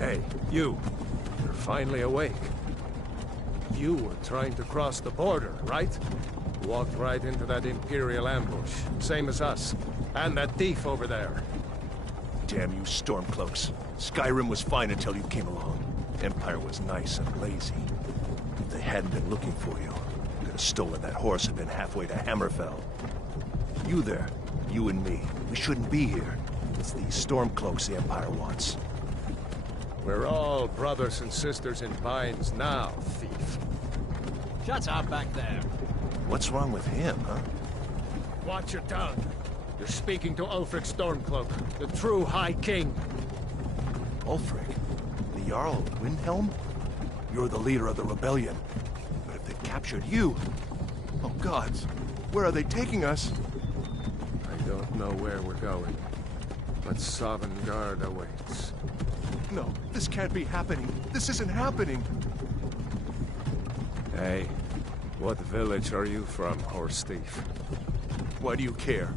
Hey, you. You're finally awake. You were trying to cross the border, right? Walked right into that Imperial ambush, same as us. And that thief over there. Damn you Stormcloaks. Skyrim was fine until you came along. Empire was nice and lazy. If they hadn't been looking for you, could have stolen that horse and been halfway to Hammerfell. You there, you and me, we shouldn't be here. It's these Stormcloaks the Empire wants. We're all brothers and sisters in binds now, thief. Shut up back there. What's wrong with him, huh? Watch your tongue. You're speaking to Ulfric Stormcloak, the true High King. Ulfric? The Jarl of Windhelm? You're the leader of the rebellion. But if they've captured you... Oh gods, where are they taking us? I don't know where we're going, but Sovngarde awaits. No, this can't be happening. This isn't happening. Hey, what village are you from, horse thief? Why do you care?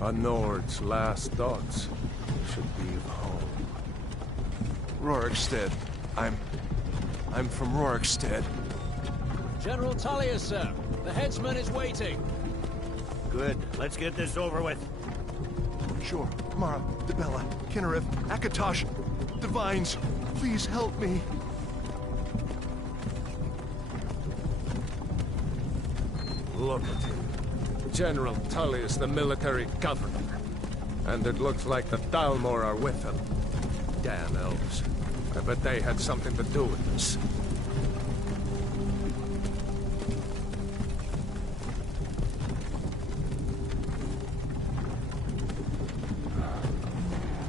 A Nord's last thoughts should be of home. Rorikstead. I'm from Rorikstead. General Tullius, sir. The headsman is waiting. Good. Let's get this over with. Sure. Mara, Dibella, Kinnereth, Akatosh, Divines, please help me. Look at him. General Tullius, the military governor. And it looks like the Thalmor are with him. Damn elves. I bet they had something to do with this.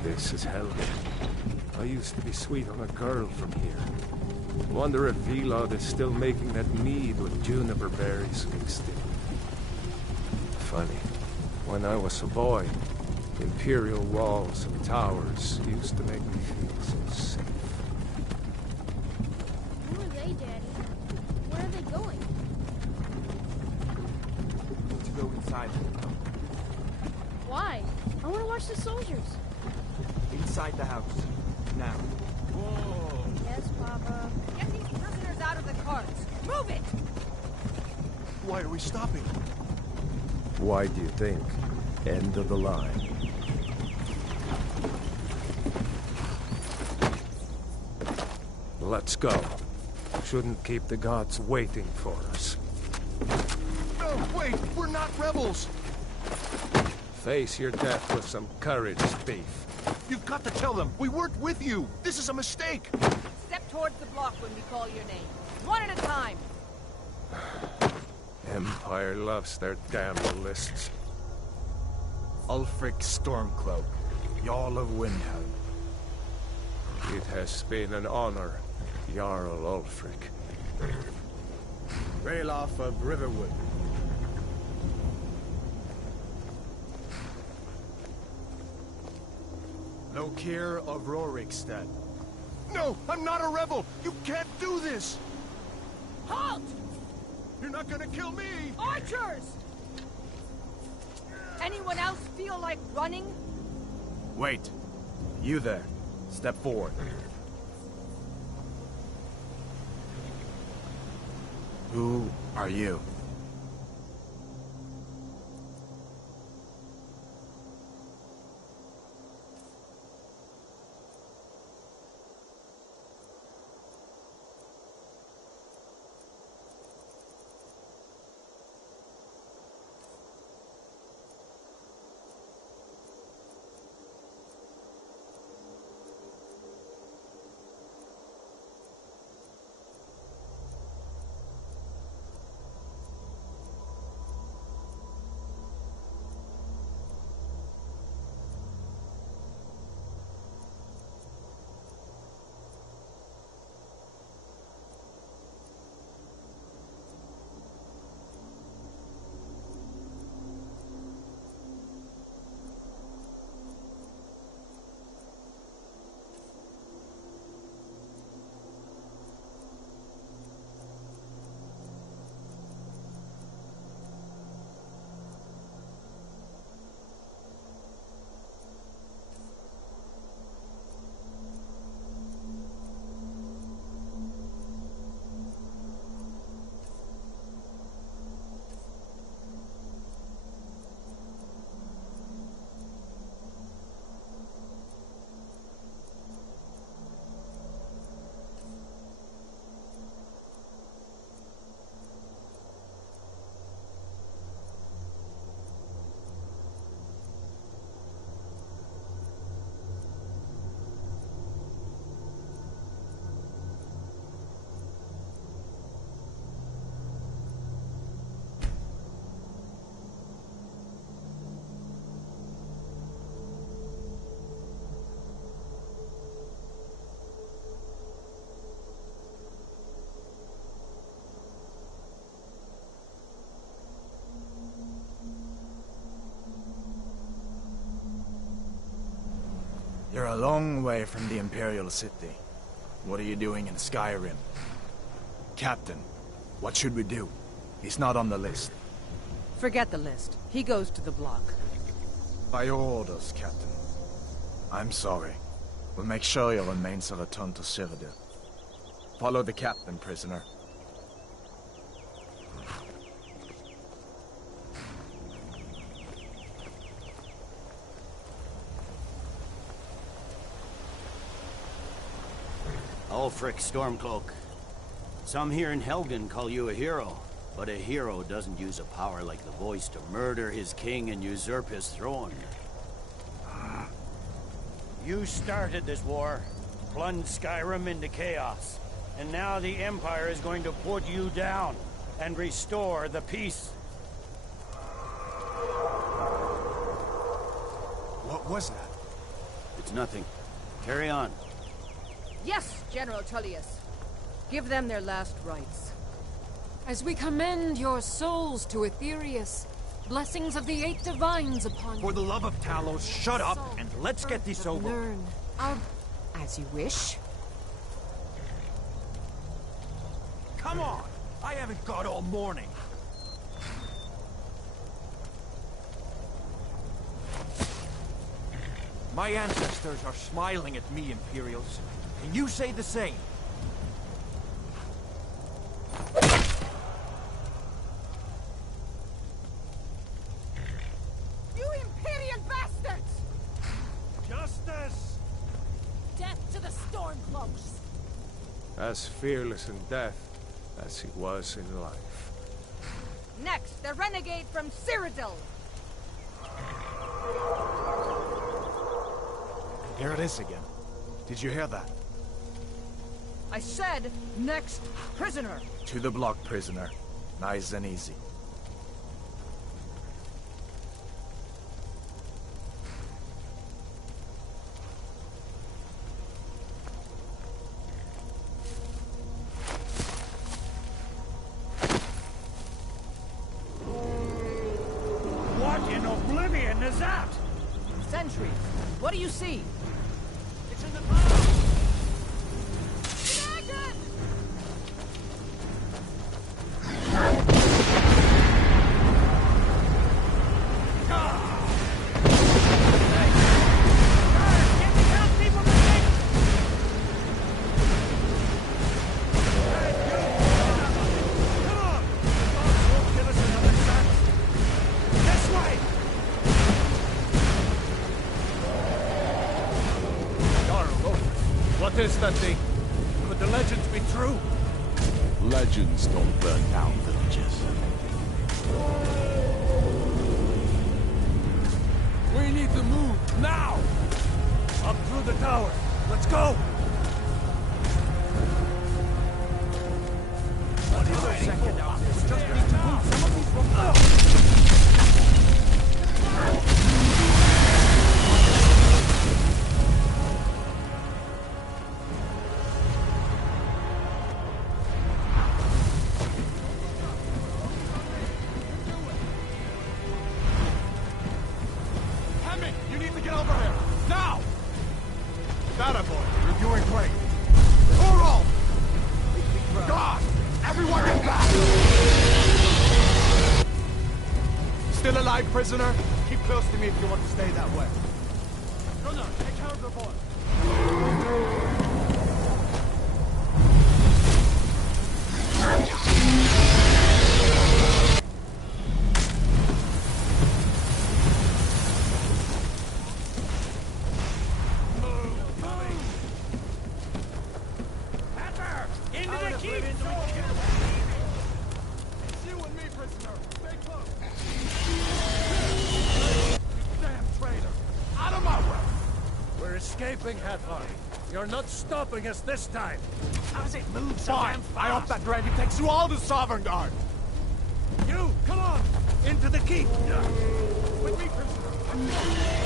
This is hell. I used to be sweet on a girl from here. Wonder if Vilod is still making that mead with juniper berries mixed in. Funny. When I was a boy, Imperial walls and towers used to make me feel so safe. Who are they, Daddy? Where are they going? Need to go inside. Why? I want to watch the soldiers. Inside the house. Now. Whoa! Yes, Papa. Get these prisoners out of the carts. Move it! Why are we stopping? Why do you think? End of the line. Let's go. Shouldn't keep the gods waiting for us. No, wait! We're not rebels! Face your death with some courage, thief. You've got to tell them! We weren't with you! This is a mistake! Step towards the block when we call your name. One at a time. Empire loves their damn lists. Ulfric Stormcloak, Jarl of Windhelm. It has been an honor, Jarl Ulfric. Ralof of Riverwood. Lokir of Rorikstead. No! I'm not a rebel! You can't do this! Halt! You're not gonna kill me! Archers! Anyone else feel like running? Wait. You there. Step forward. Who are you? You're a long way from the Imperial City. What are you doing in Skyrim? Captain, what should we do? He's not on the list. Forget the list. He goes to the block. By your orders, Captain. I'm sorry. We'll make sure your remains are returned to Cyrodiil. Follow the captain, prisoner. Ulfric Stormcloak. Some here in Helgen call you a hero, but a hero doesn't use a power like the voice to murder his king and usurp his throne. You started this war, plunged Skyrim into chaos, and now the Empire is going to put you down and restore the peace. What was that? It's nothing. Carry on. Yes, General Tullius. Give them their last rites. As we commend your souls to Aetherius, blessings of the Eight Divines upon you. For the love of Talos, shut up and let's get this over. Learn. As you wish. Come on! I haven't got all morning. My ancestors are smiling at me, Imperials. Can you say the same? You Imperial bastards! Justice! Death to the Stormcloaks! As fearless in death as he was in life. Next, the renegade from Cyrodiil! Here it is again. Did you hear that? I said, next prisoner! To the block, prisoner. Nice and easy. What in oblivion is that? Sentries, what do you see? It's in the clouds! What is that thing? Could the legends be true? Legends don't burn down villages. We need to move, now! Up through the tower. Let's go! What is a second now? We just need to move some of these from... You need to get over here! Now! That boy, you're doing great. Oral! God! Everyone get back! Still alive, prisoner? Keep close to me if you want to stay that way. Gunnar, take care of the boy. Escaping, Hathor. You're not stopping us this time. How does it move so Fine! damn fast? I hope that ready takes you all to Sovereign Guard! You, come on! Into the keep! With me, prisoner!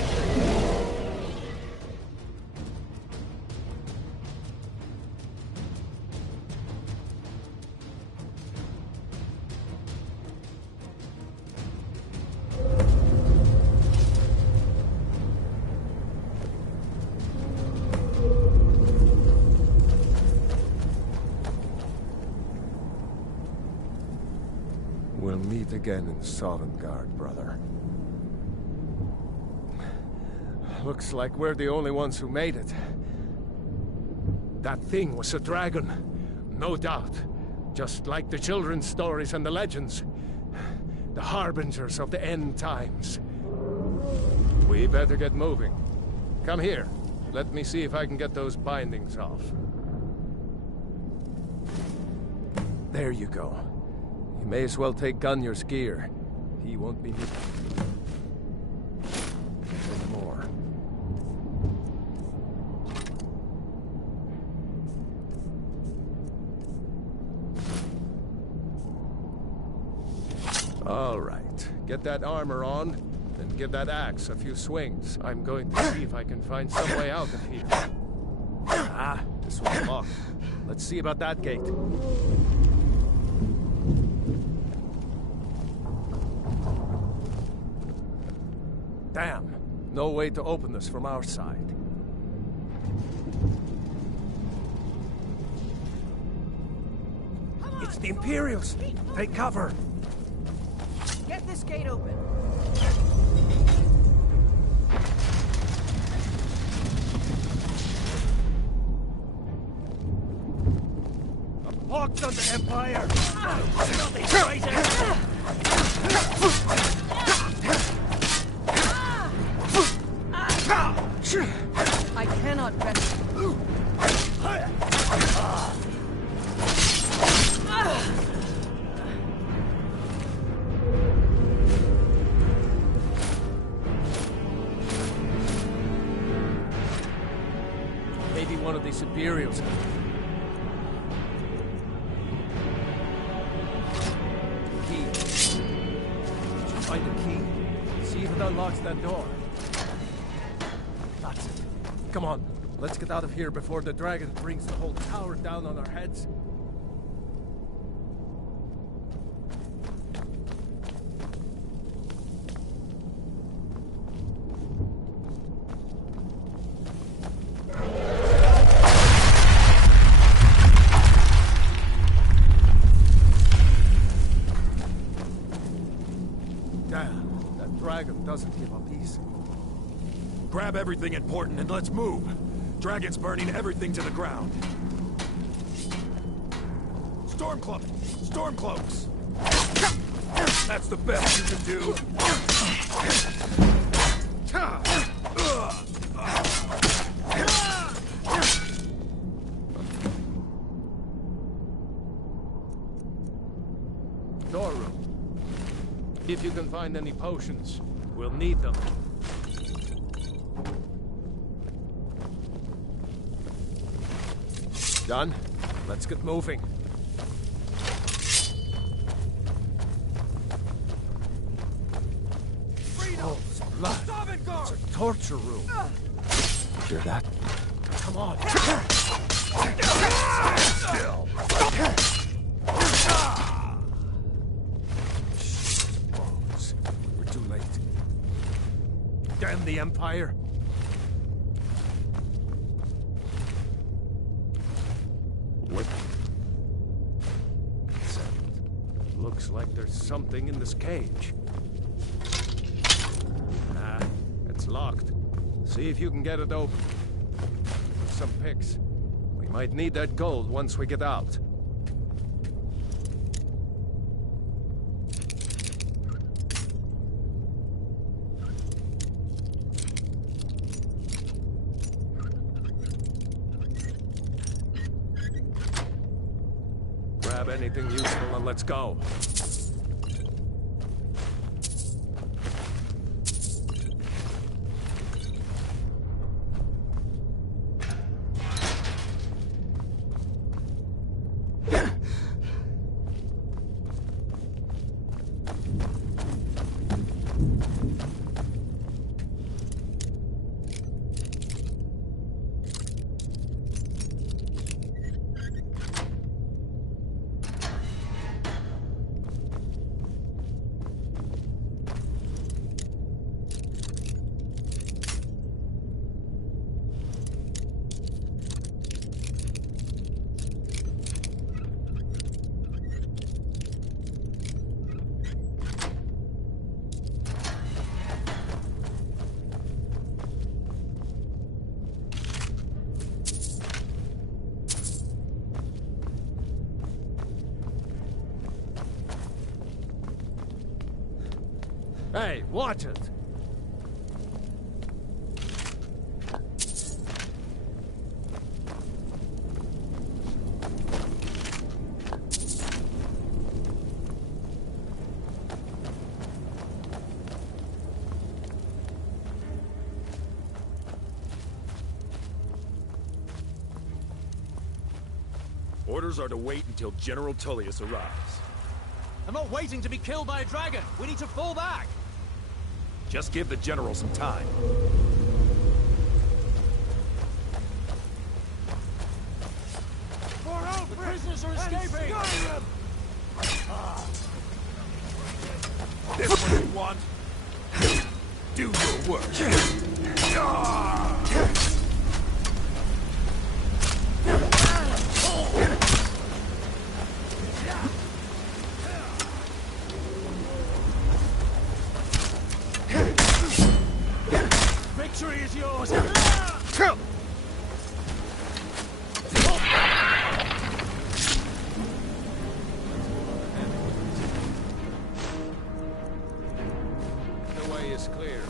yet again in Sovngarde, brother. Looks like we're the only ones who made it. That thing was a dragon, no doubt. Just like the children's stories and the legends. The harbingers of the end times. We better get moving. Come here. Let me see if I can get those bindings off. There you go. You may as well take Gunjar's gear. He won't be needed anymore. All right. Get that armor on, then give that axe a few swings. I'm going to see if I can find some way out of here. Ah, this one's locked. Let's see about that gate. Damn. No way to open this from our side. It's the Imperials! Take cover! Get this gate open. Pox on the Empire! Filthy traitors! I cannot rest. Maybe one of these Imperials. Key. Did you find the key? See if it unlocks that door. That's it. Come on, let's get out of here before the dragon brings the whole tower down on our heads. Damn, that dragon doesn't give up easy. Grab everything important and let's move. Dragon's burning everything to the ground. Stormcloaks! That's the best you can do. Storeroom. If you can find any potions, we'll need them. Done. Let's get moving. Oh, it's blood. It's a torture room. Hear that? Come on. Still. Bones. We're too late. Damn the Empire. Looks like there's something in this cage. Ah, it's locked. See if you can get it open. With some picks. We might need that gold once we get out. Grab anything useful and let's go. Hey, watch it! Orders are to wait until General Tullius arrives. I'm not waiting to be killed by a dragon. We need to fall back. Just give the General some time. The prisoners are escaping. This what you want? Do your work. Victory is yours. The way is clear.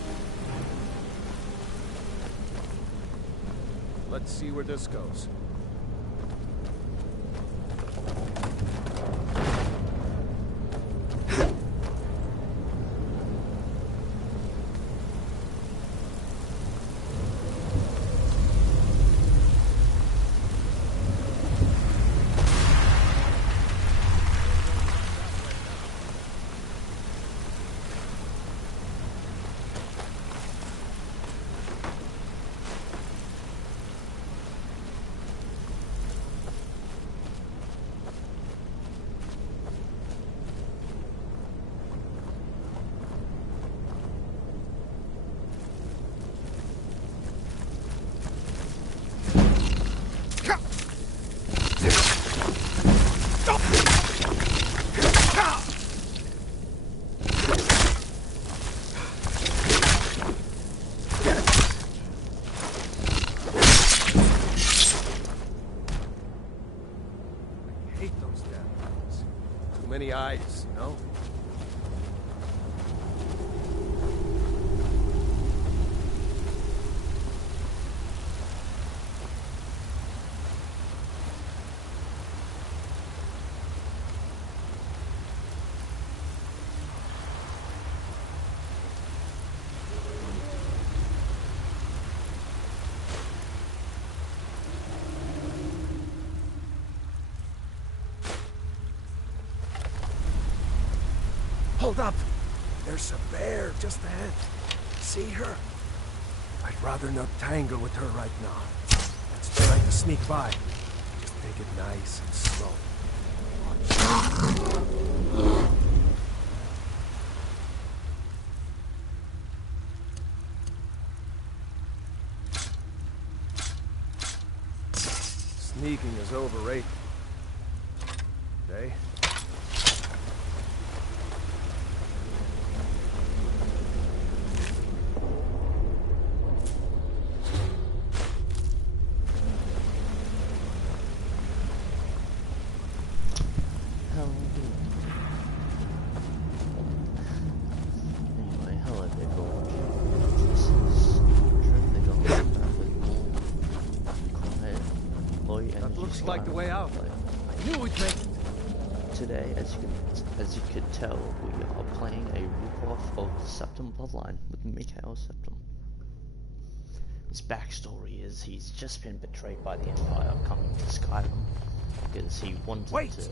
Let's see where this goes. Many eyes, you know? Hold up! There's a bear just ahead. See her? I'd rather not tangle with her right now. Let's try to sneak by. Just take it nice and slow. Sneaking is overrated. Okay? Like the way out. I knew we'd make it. Today, as you could tell, we are playing a ripoff of Septim Bloodline with Mikhail Septim. His backstory is he's just been betrayed by the Empire coming to Skyrim because he wanted to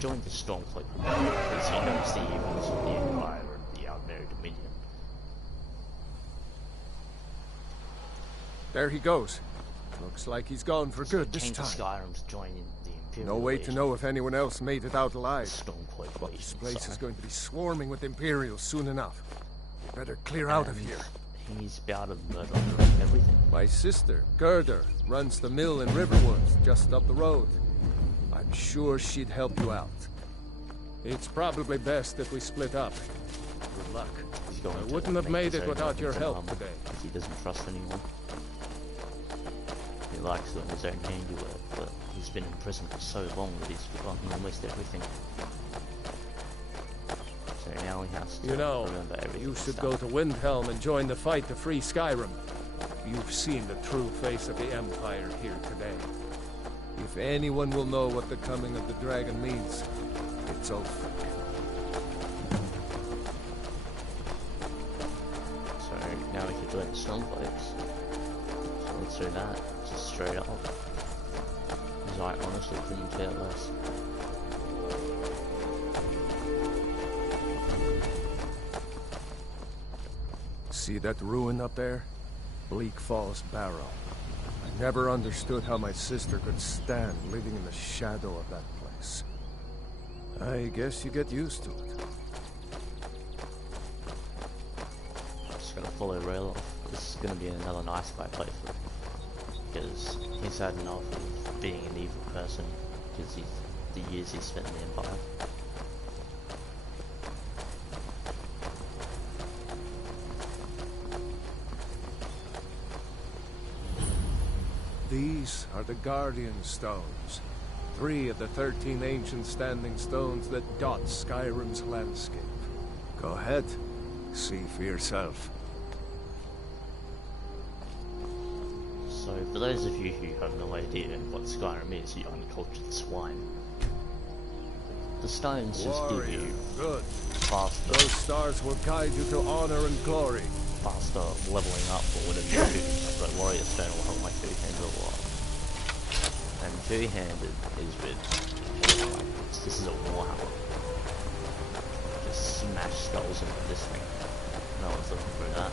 join the Stormcloak because he knows the evils of the Empire and the Outmere Dominion. There he goes. Looks like he's gone for good this time. Skyrim to join in the Imperial No way to know if anyone else made it out alive. Stormcloak But this place is going to be swarming with Imperials soon enough. We better clear out of here. He's about to murder everything. My sister, Gerda, runs the mill in Riverwoods, just up the road. I'm sure she'd help you out. It's probably best if we split up. Good luck. I wouldn't have made it without your help today. He doesn't trust anyone. He likes doing his own handiwork, but he's been in prison for so long that he's forgotten almost everything. So now he has to You know, remember everything. you should he's go done. to Windhelm and join the fight to free Skyrim. You've seen the true face of the Empire here today. If anyone will know what the coming of the dragon means, it's Ulfric. So now we can join the Stormcloaks. So let's do that, just straight up. Because I honestly couldn't care less. See that ruin up there? Bleak Falls Barrow. I never understood how my sister could stand living in the shadow of that place. I guess you get used to it. Just gonna follow Ralof. This is gonna be another nice guy playthrough. Because he's had enough of being an evil person. Because the years he's spent in the Empire. These are the Guardian Stones. 3 of the 13 ancient standing stones that dot Skyrim's landscape. Go ahead. See for yourself. So, for those of you who have no idea what Skyrim is, you uncultured swine. The stones just give you Good. faster, Those stars will guide you to honor and glory. faster leveling up or whatever you do. But Warrior Stone will help my two-handed a lot. And two-handed is with Warhammer. This is a Warhammer. Just smash skulls into this thing. No one's looking through that.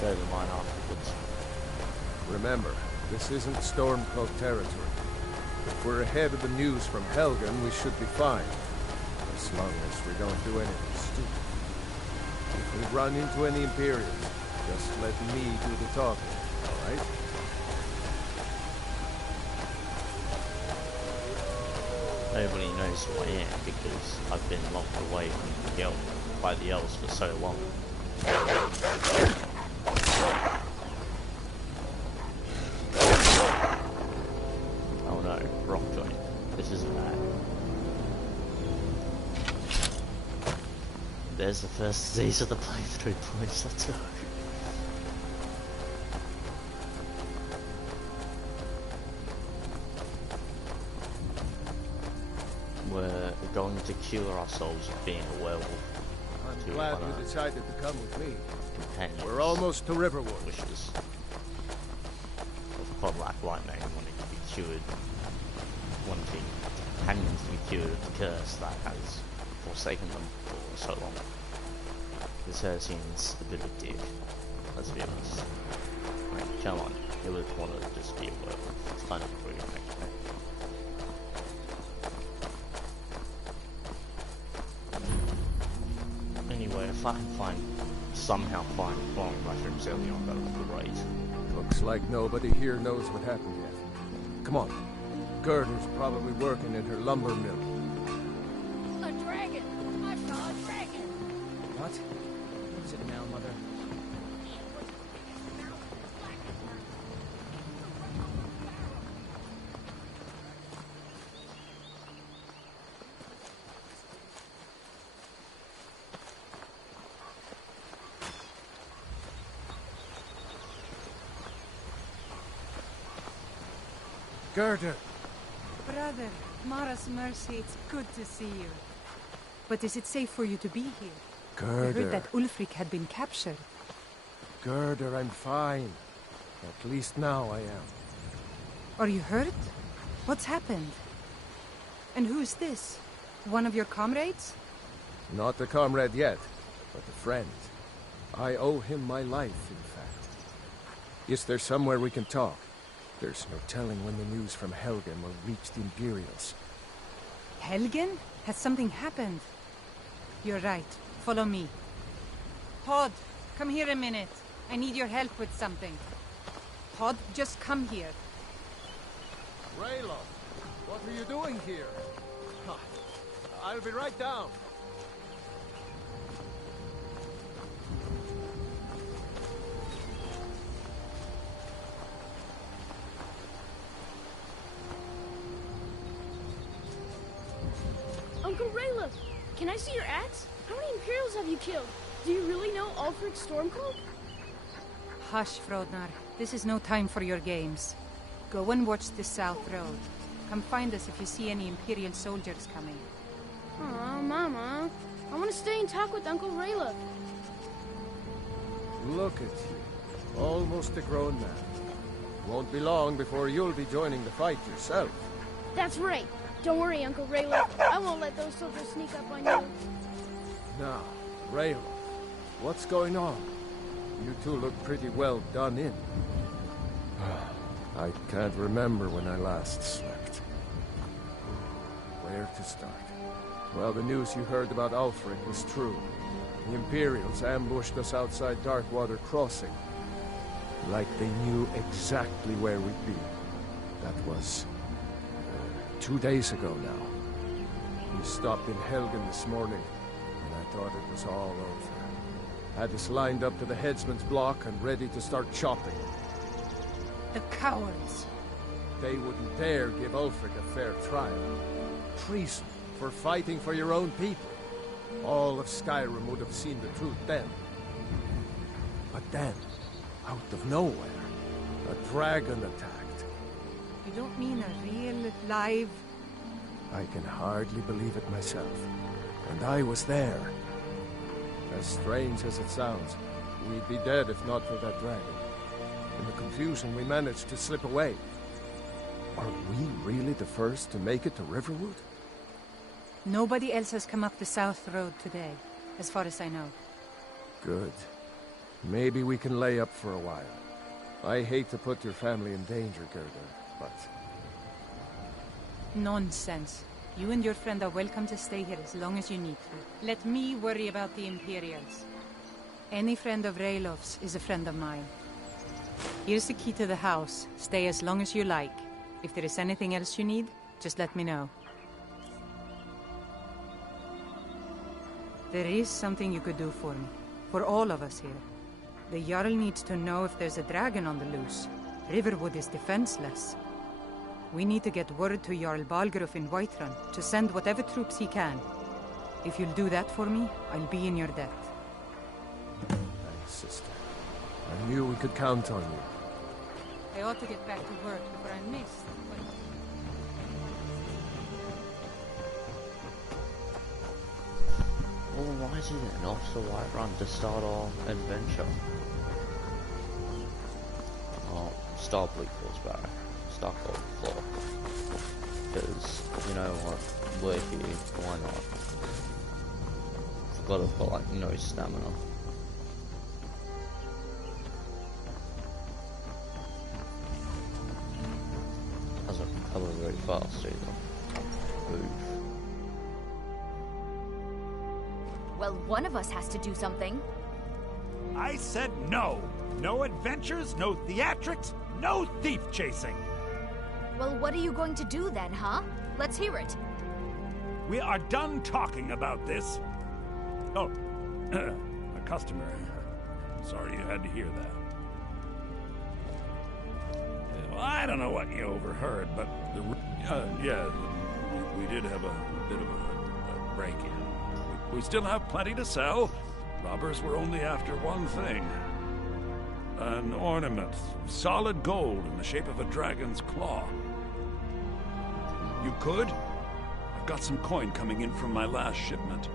Go to mine afterwards. Remember, this isn't Stormcloak territory. If we're ahead of the news from Helgen, we should be fine. As long as we don't do anything stupid. If we run into any Imperials, just let me do the talking, alright? Nobody knows who I am because I've been locked away from the by the elves for so long. Oh no, rock joint. This isn't bad. There's the first disease of the playthrough, boys. Let's go. We're going to cure ourselves of being a werewolf. I'm glad you decided to come with me. Companions. We're almost to Riverwood. Wishes of Quadlac Lightning wanting to be cured, wanting companions to be cured of the curse that has forsaken them for so long. This hair seems a bit of a dick, let's be honest. Like, come on, it would want to just be a werewolf. It's kind of rude, actually. Anyway, if I can somehow find glowing mushrooms earlier on, that would be great. Looks like nobody here knows what happened yet. Come on. Gerda's probably working in her lumber mill. A dragon! I saw a dragon! What? What is it now, Mother? Gerda! Brother, Mara's mercy, it's good to see you. But is it safe for you to be here? I Gerda. heard that Ulfric had been captured. Gerda, I'm fine. At least now I am. Are you hurt? What's happened? And who's this? One of your comrades? Not a comrade yet, but a friend. I owe him my life, in fact. Is there somewhere we can talk? There's no telling when the news from Helgen will reach the Imperials. Helgen? Has something happened? You're right. Follow me. Pod, come here a minute. I need your help with something. Pod, just come here. Ralof, what are you doing here? I'll be right down. Uncle Ralof! can I see your axe? How many Imperials have you killed? Do you really know Ulfric Stormcloak? Hush, Frodnar. This is no time for your games. Go and watch the South Road. Come find us if you see any Imperial soldiers coming. Aw, Mama. I want to stay and talk with Uncle Rayla. Look at you. Almost a grown man. Won't be long before you'll be joining the fight yourself. That's right. Don't worry, Uncle Rayla. I won't let those soldiers sneak up on you. Now, Rayla, what's going on? You two look pretty well done in. I can't remember when I last slept. Where to start? Well, the news you heard about Ulfric was true. The Imperials ambushed us outside Darkwater Crossing. Like they knew exactly where we'd be. That was 2 days ago now. We stopped in Helgen this morning, and I thought it was all over. Had us lined up to the headsman's block and ready to start chopping. The cowards. They wouldn't dare give Ulfric a fair trial. Treason for fighting for your own people. All of Skyrim would have seen the truth then. But then, out of nowhere, a dragon attacked. You don't mean a real, live... I can hardly believe it myself. And I was there. As strange as it sounds, we'd be dead if not for that dragon. In the confusion, we managed to slip away. Are we really the first to make it to Riverwood? Nobody else has come up the South Road today, as far as I know. Good. Maybe we can lay up for a while. I hate to put your family in danger, Gerda, but... Nonsense. You and your friend are welcome to stay here as long as you need to. Let me worry about the Imperials. Any friend of Raylof's is a friend of mine. Here's the key to the house. Stay as long as you like. If there is anything else you need, just let me know. There is something you could do for me. For all of us here. The Jarl needs to know if there's a dragon on the loose. Riverwood is defenseless. We need to get word to Jarl Balgruuf in Whiterun to send whatever troops he can. If you'll do that for me, I'll be in your debt. Thanks, sister. I knew we could count on you. I ought to get back to work before I miss. Well, why is he then off to Whiterun to start our adventure? Oh, start Bleakfall's Barrow. Start Gold Floor. Because, you know what, we're here, why not? Forgot I've got like no stamina. Doesn't recover very fast either. Move. Well, one of us has to do something. I said no! No adventures, no theatrics, no thief chasing! Well, what are you going to do then, huh? Let's hear it. We are done talking about this. Oh, a customer. Sorry you had to hear that. Well, I don't know what you overheard, but yeah, we did have a bit of a break-in. We still have plenty to sell. Robbers were only after one thing. An ornament, solid gold in the shape of a dragon's claw. You could? I've got some coin coming in from my last shipment.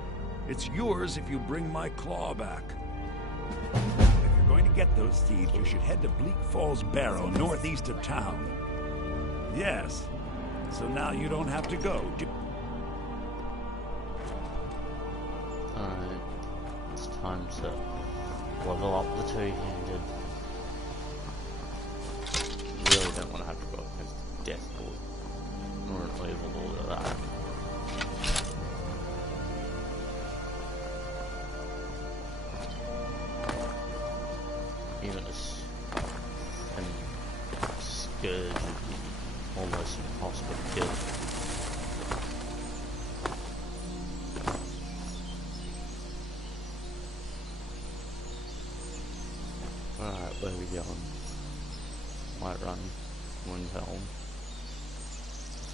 It's yours if you bring my claw back. If you're going to get those thieves, you should head to Bleak Falls Barrow, northeast of town. Yes. So now you don't have to go. Alright. It's time to level up the two-handed. Really don't want to have to go against Death Lord. Or an Overlord of that. Even a Scourge would be almost impossible to kill. Alright, where are we going? Whiterun, Windhelm,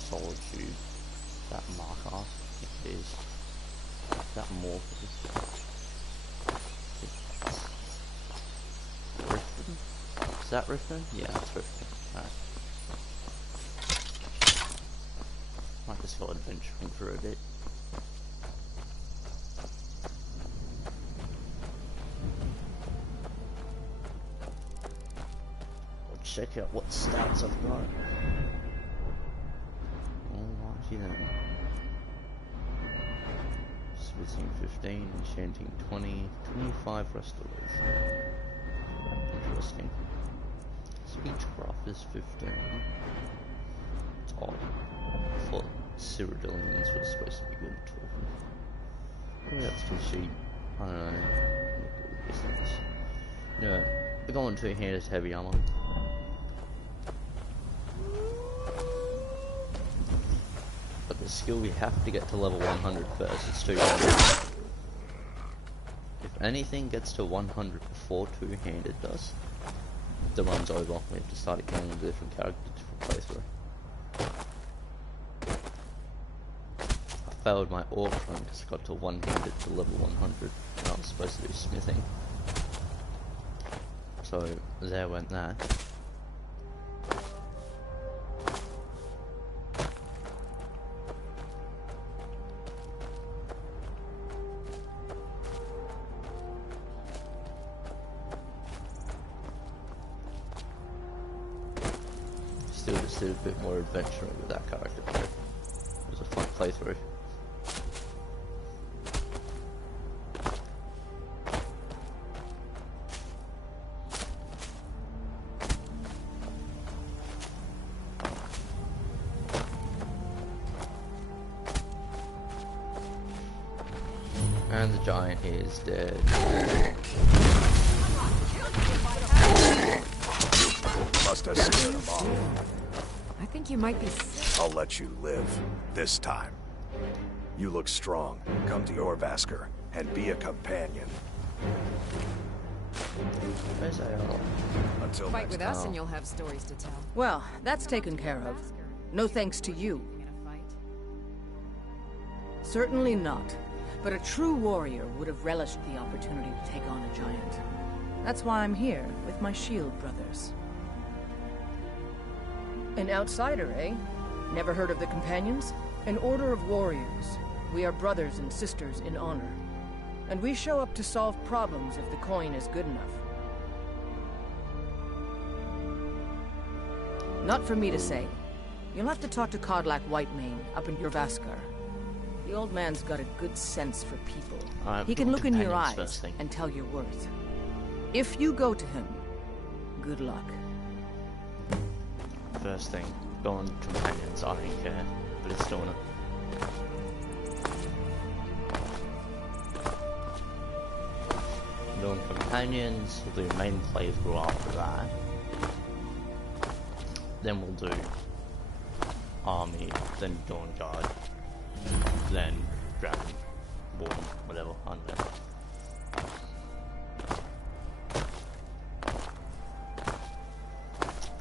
Solitude, that marker, it is. That more. Riften? Is that Riften? Yeah, that's Riften. Alright. Might just go adventuring for a bit. Check out what stats I've got. Alrighty then. Smithing 15, enchanting 20, 25 restoration. Interesting. Speechcraft is 15. It's odd. I thought Cyrodiilians were supposed to be good at talking. Maybe that's because she, I don't know, these things. Anyway, we're going two-handed heavy armor. But the skill we have to get to level 100 first, it's two-handed. If anything gets to 100 before two-handed does, the run's over. We have to start again with a different character, different playthrough. I failed my orc run because I got to one-handed to level 100 and I was supposed to do smithing. So there went that. Still just did a bit more adventuring with that character though. It was a fun playthrough. And the giant is dead. Must have scared them off. I think you might be sick. I'll let you live. This time. You look strong. Come to Jorrvaskr and be a companion. Where's Ayala? Until Fight with us and you'll have stories to tell. Well, that's taken care of. No thanks to you. Certainly not. But a true warrior would have relished the opportunity to take on a giant. That's why I'm here, with my shield brothers. An outsider, eh? Never heard of the Companions? An order of warriors. We are brothers and sisters in honor. And we show up to solve problems if the coin is good enough. Not for me to say. You'll have to talk to Kodlak Whitemane up in Jorrvaskr. The old man's got a good sense for people. He can look in your eyes and tell your worth. If you go to him, good luck. First thing, go on companions, I don't care, but it's doing it. Doing companions, we'll do main playthrough after that. Then we'll do army, then Dawn Guard, then Dragon, Warden, whatever, I don't know.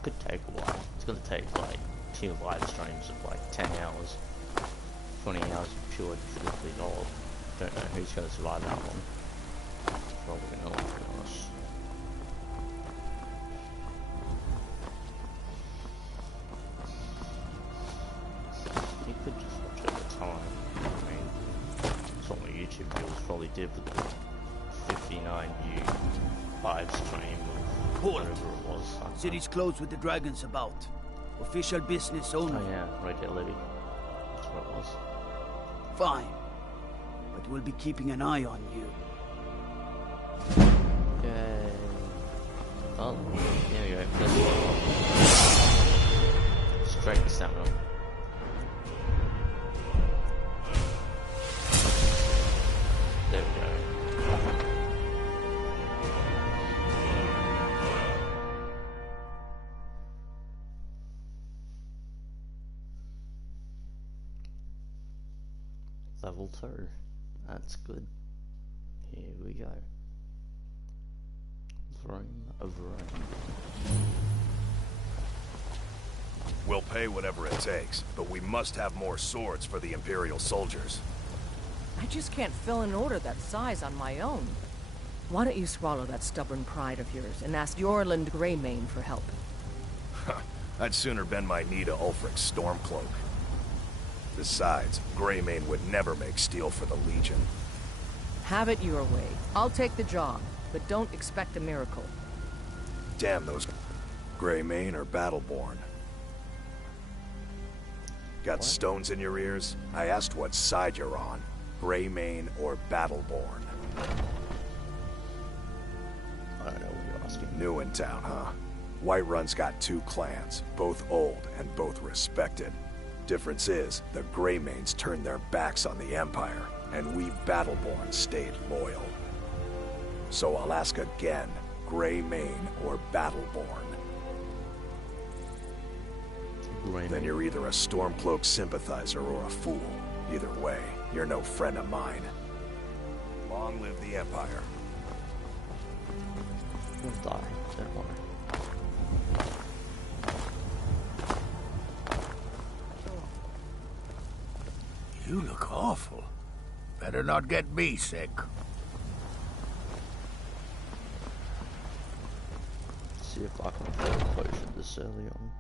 Could take a while. It's gonna take like 2 live streams of like 10 hours, 20 hours of pure difficulty log. Don't know who's gonna survive that one. Probably not, to be honest. You could just watch it at the time. I mean, that's what my YouTube viewers probably did with the 59U live stream of whatever it was. City's closed with the dragons about. Official business only. Oh yeah, right there, Libby. That's what it was. Fine. But we'll be keeping an eye on you. Yay. Oh, here we go. Straight to stamina. There we go. Level 2. That's good. Here we go. Vroom of Rome. We'll pay whatever it takes, but we must have more swords for the Imperial soldiers. I just can't fill an order that size on my own. Why don't you swallow that stubborn pride of yours and ask Yorland Greymane for help? I'd sooner bend my knee to Ulfric's Stormcloak. Besides, Greymane would never make steel for the Legion. Have it your way. I'll take the job, but don't expect a miracle. Damn those Greymane or Battleborn. Got stones in your ears? I asked what side you're on. Greymane or Battleborn. I don't know what you're asking. New in town, huh? Whiterun's got 2 clans, both old and both respected. Difference is, the Greymanes turned their backs on the Empire, and we Battleborn stayed loyal. So I'll ask again, Greymane or Battleborn? Greymane. Then you're either a Stormcloak sympathizer or a fool. Either way, you're no friend of mine. Long live the Empire. You'll die, don't worry. You look awful. Better not get me sick. See if I can afford a potion this early on.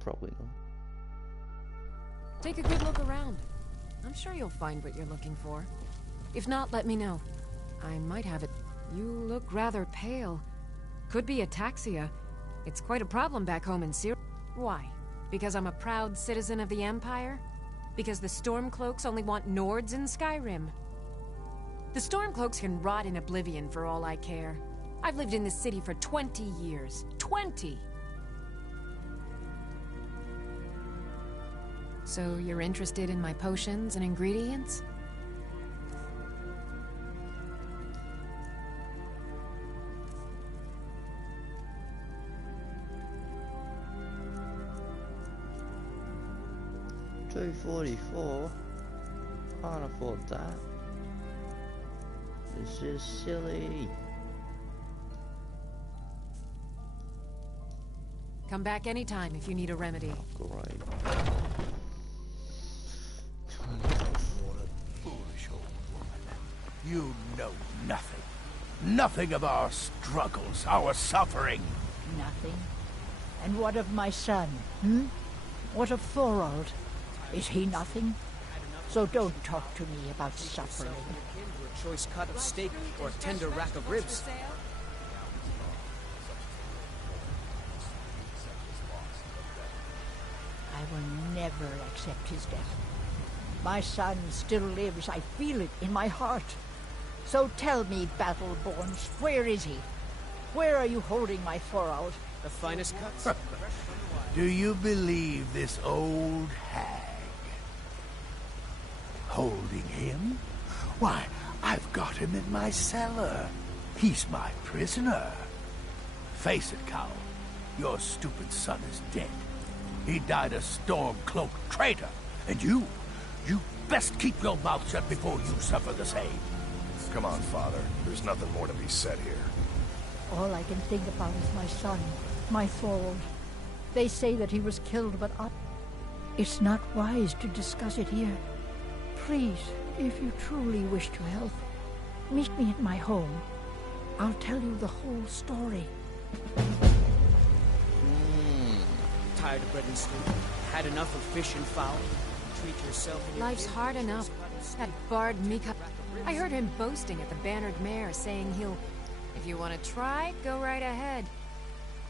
Probably not. Take a good look around. I'm sure you'll find what you're looking for. If not, let me know. I might have it. You look rather pale. Could be ataxia. It's quite a problem back home in Syria. Why? Because I'm a proud citizen of the Empire? Because the Stormcloaks only want Nords in Skyrim? The Stormcloaks can rot in oblivion for all I care. I've lived in this city for 20 years. 20! So you're interested in my potions and ingredients? $244. Can't afford that. This is silly. Come back anytime if you need a remedy. Great. What a foolish old woman. You know nothing. Nothing of our struggles, our suffering. Nothing? And what of my son, hmm? What of Thorald? Is he nothing? So don't talk to me about suffering. A choice cut of steak or a tender rack of ribs. I will never accept his death. My son still lives. I feel it in my heart. So tell me, Battleborns, where is he? Where are you holding my Thorald? The finest cuts. Do you believe this old hag? Holding him? Why, I've got him in my cellar. He's my prisoner. Face it, Cal. Your stupid son is dead. He died a Stormcloak traitor. And you best keep your mouth shut before you suffer the same. Come on, Father. There's nothing more to be said here. All I can think about is my son, my Thorald. They say that he was killed, but it's not wise to discuss it here. Please, if you truly wish to help, meet me at my home. I'll tell you the whole story. Tired of bread and stew? Had enough of fish and fowl? Treat yourself and your Life's hard enough. That bard Mika. I heard him boasting at the Bannered Mare, saying he'll... If you want to try, go right ahead.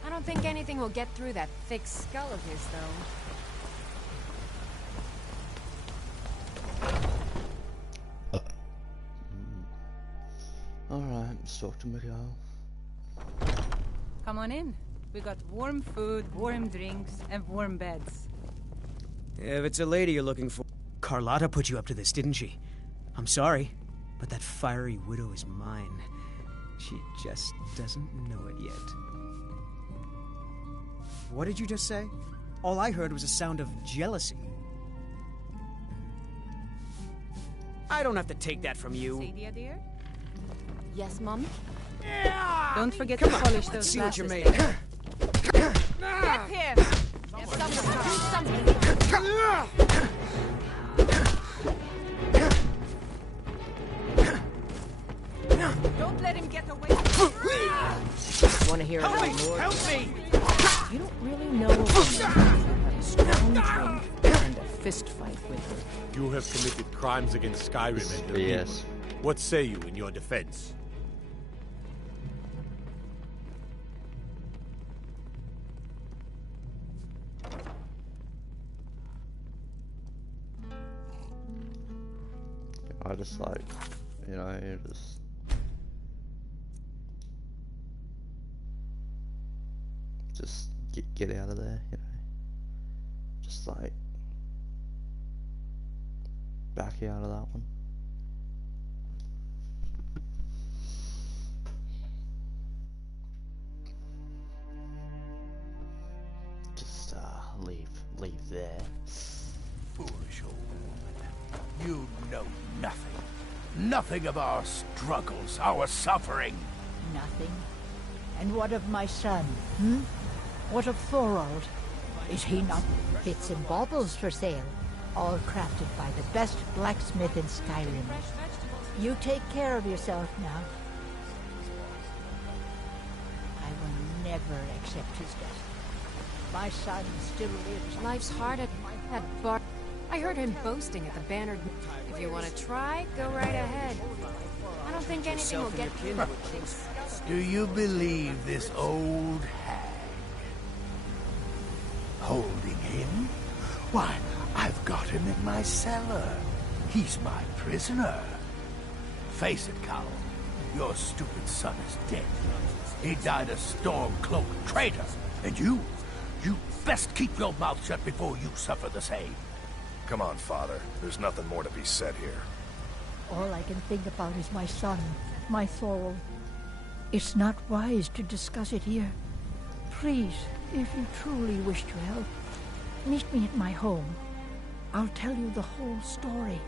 I don't think anything will get through that thick skull of his, though. Alright, let's talk to Miguel. Come on in. We got warm food, warm drinks, and warm beds. If it's a lady you're looking for... Carlotta put you up to this, didn't she? I'm sorry, but that fiery widow is mine. She just doesn't know it yet. What did you just say? All I heard was a sound of jealousy. I don't have to take that from you. Sadia, dear? Yes, Mom? Don't forget to polish those see what you glasses. made. Get here! Someone do something! have a strong drink and a fist fight with her. You have committed crimes against Skyrim and her people. What say you in your defense? I just like, you know, just get out of there, you know, just like back out of that one. Just leave there. Foolish old woman. You know nothing. Nothing of our struggles, our suffering. Nothing. And what of my son, hmm? What of Thorald? Is he not bits and baubles for sale? All crafted by the best blacksmith in Skyrim. You take care of yourself now. I will never accept his death. My son still lives. Life's hard at that bar. I heard him boasting at the Bannered. If you want to try, go right ahead. I don't think anything will get you. Do you believe this old hag? Holding him? Why, I've got him in my cellar. He's my prisoner. Face it, Cal. Your stupid son is dead. He died a Stormcloak traitor. And you best keep your mouth shut before you suffer the same. Come on, Father. There's nothing more to be said here. All I can think about is my son, my Thorald. It's not wise to discuss it here. Please, if you truly wish to help, meet me at my home. I'll tell you the whole story.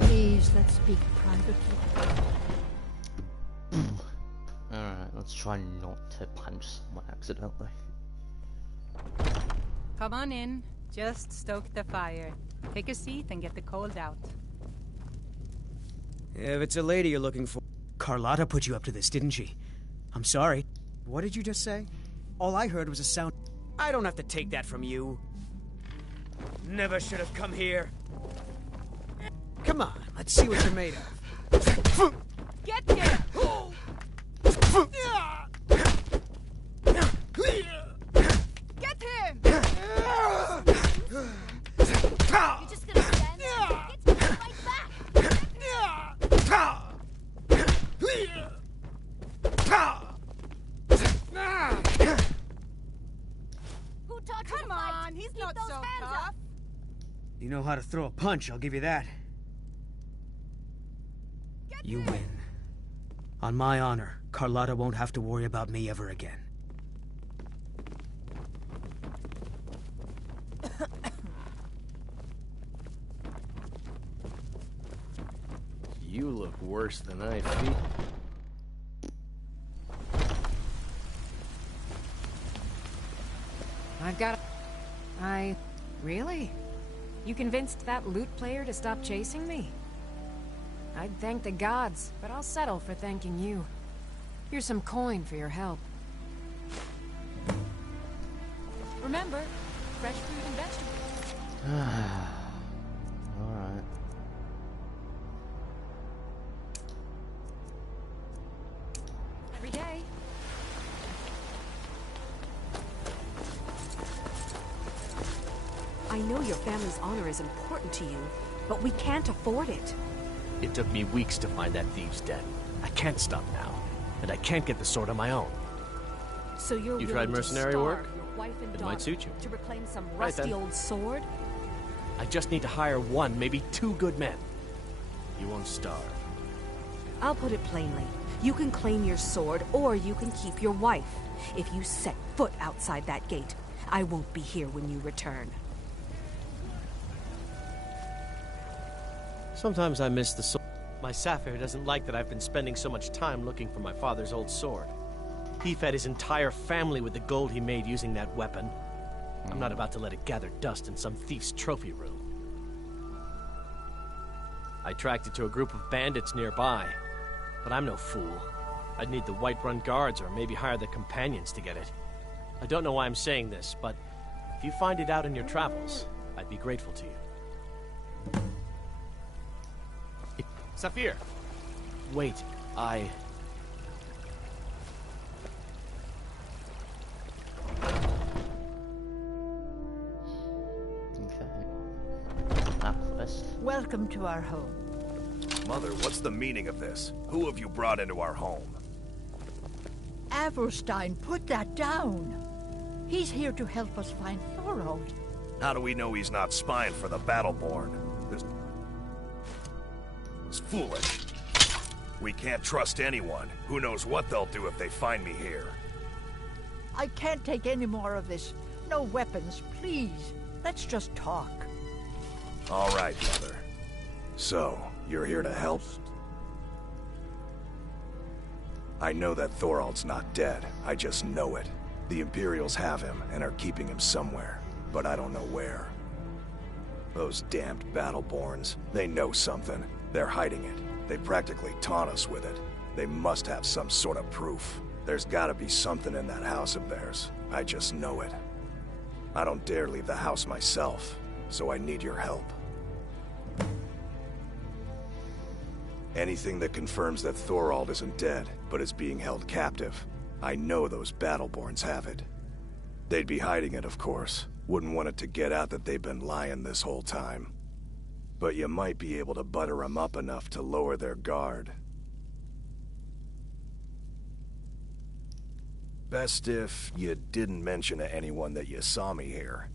Please, let's speak privately. Alright, let's try not to punch someone accidentally. Come on in. Just stoke the fire. Take a seat and get the cold out. If it's a lady you're looking for, Carlotta put you up to this, didn't she? I'm sorry. What did you just say? All I heard was a sound. I don't have to take that from you. Never should have come here. Come on, let's see what you're made of. Get there! Get him! You're just gonna stand there? Get right back! Who taught you to Come fight? on, he's Keep not those so hands tough. up. You know how to throw a punch, I'll give you that. You win. On my honor, Carlotta won't have to worry about me ever again. You look worse than I feel. I've got... Really? You convinced that lute player to stop chasing me? I'd thank the gods, but I'll settle for thanking you. Here's some coin for your help. Remember, fresh fruit and vegetables. Alright. Every day. I know your family's honor is important to you, but we can't afford it. It took me weeks to find that thieves' den. I can't stop now, and I can't get the sword on my own. So you're You willing tried to mercenary starve work? your wife and It daughter might suit you. to reclaim some Right rusty then. old sword? I just need to hire one, maybe two good men. You won't starve. I'll put it plainly. You can claim your sword, or you can keep your wife. If you set foot outside that gate, I won't be here when you return. Sometimes I miss the sword. My Sapphire doesn't like that I've been spending so much time looking for my father's old sword. He fed his entire family with the gold he made using that weapon. I'm not about to let it gather dust in some thief's trophy room. I tracked it to a group of bandits nearby, but I'm no fool. I'd need the Whiterun guards or maybe hire the companions to get it. I don't know why I'm saying this, but If you find it out in your travels, I'd be grateful to you. Saphir! Wait, I... Welcome to our home. Mother, what's the meaning of this? Who have you brought into our home? Avelstein, put that down. He's here to help us find Thorald. How do we know he's not spying for the Battleborn? This is foolish. We can't trust anyone. Who knows what they'll do if they find me here? I can't take any more of this. No weapons, please. Let's just talk. All right, Mother. So, you're here to help? I know that Thorald's not dead. I just know it. The Imperials have him and are keeping him somewhere, but I don't know where. Those damned Battleborns, they know something. They're hiding it. They practically taunt us with it. They must have some sort of proof. There's gotta be something in that house of theirs. I just know it. I don't dare leave the house myself, so I need your help. Anything that confirms that Thorald isn't dead, but is being held captive. I know those Battleborns have it. They'd be hiding it, of course. Wouldn't want it to get out that they've been lying this whole time. But you might be able to butter them up enough to lower their guard. Best if you didn't mention to anyone that you saw me here.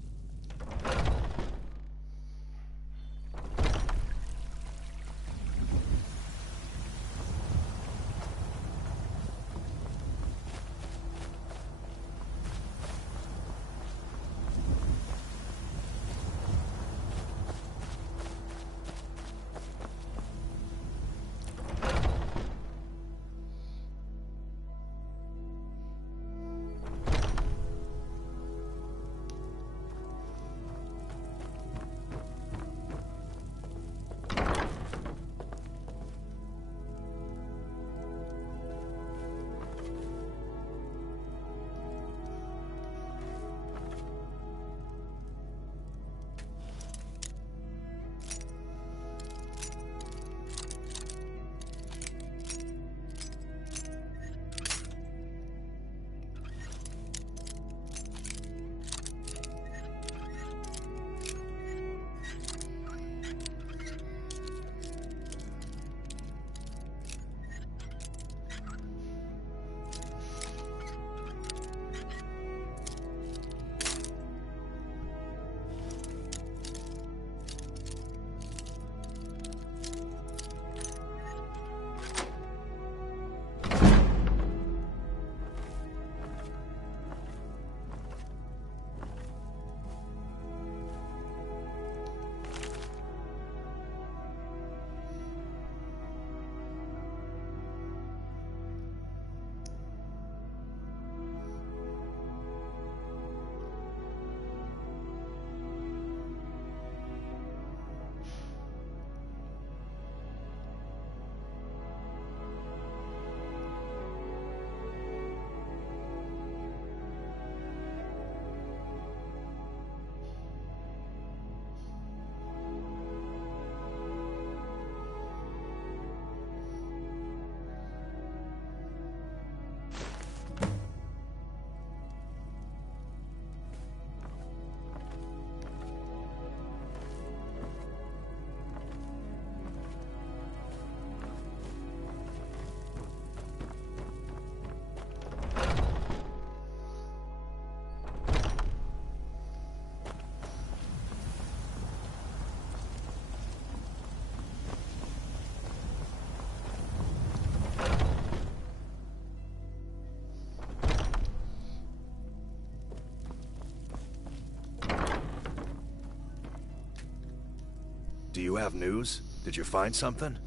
Do you have news? Did you find something?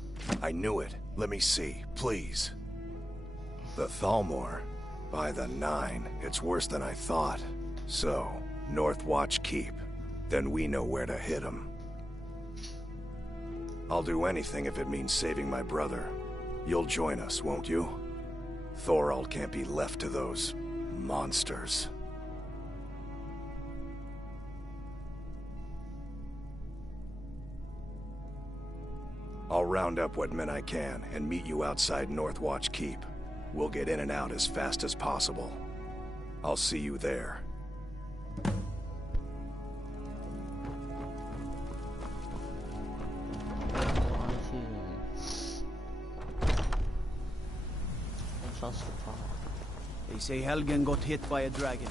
I knew it. Let me see, please. The Thalmor. By the 9, it's worse than I thought. So, Northwatch Keep. Then we know where to hit him. I'll do anything if it means saving my brother. You'll join us, won't you? Thorald can't be left to those monsters. I'll round up what men I can and meet you outside Northwatch Keep. We'll get in and out as fast as possible. I'll see you there. They say Helgen got hit by a dragon.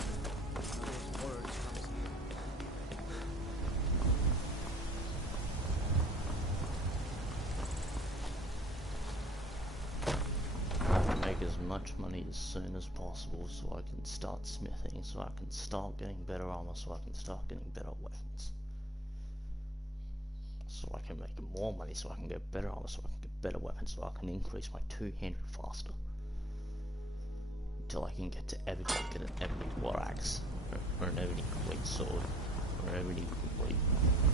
Make as much money as soon as possible so I can start smithing, so I can start getting better armor, so I can start getting better weapons. So I can make more money, so I can get better armor, so I can get better weapons, so I can increase my two-handed faster. Until I can get to Ebony, get an Ebony War Axe, or an Ebony Great Sword, or an Ebony Great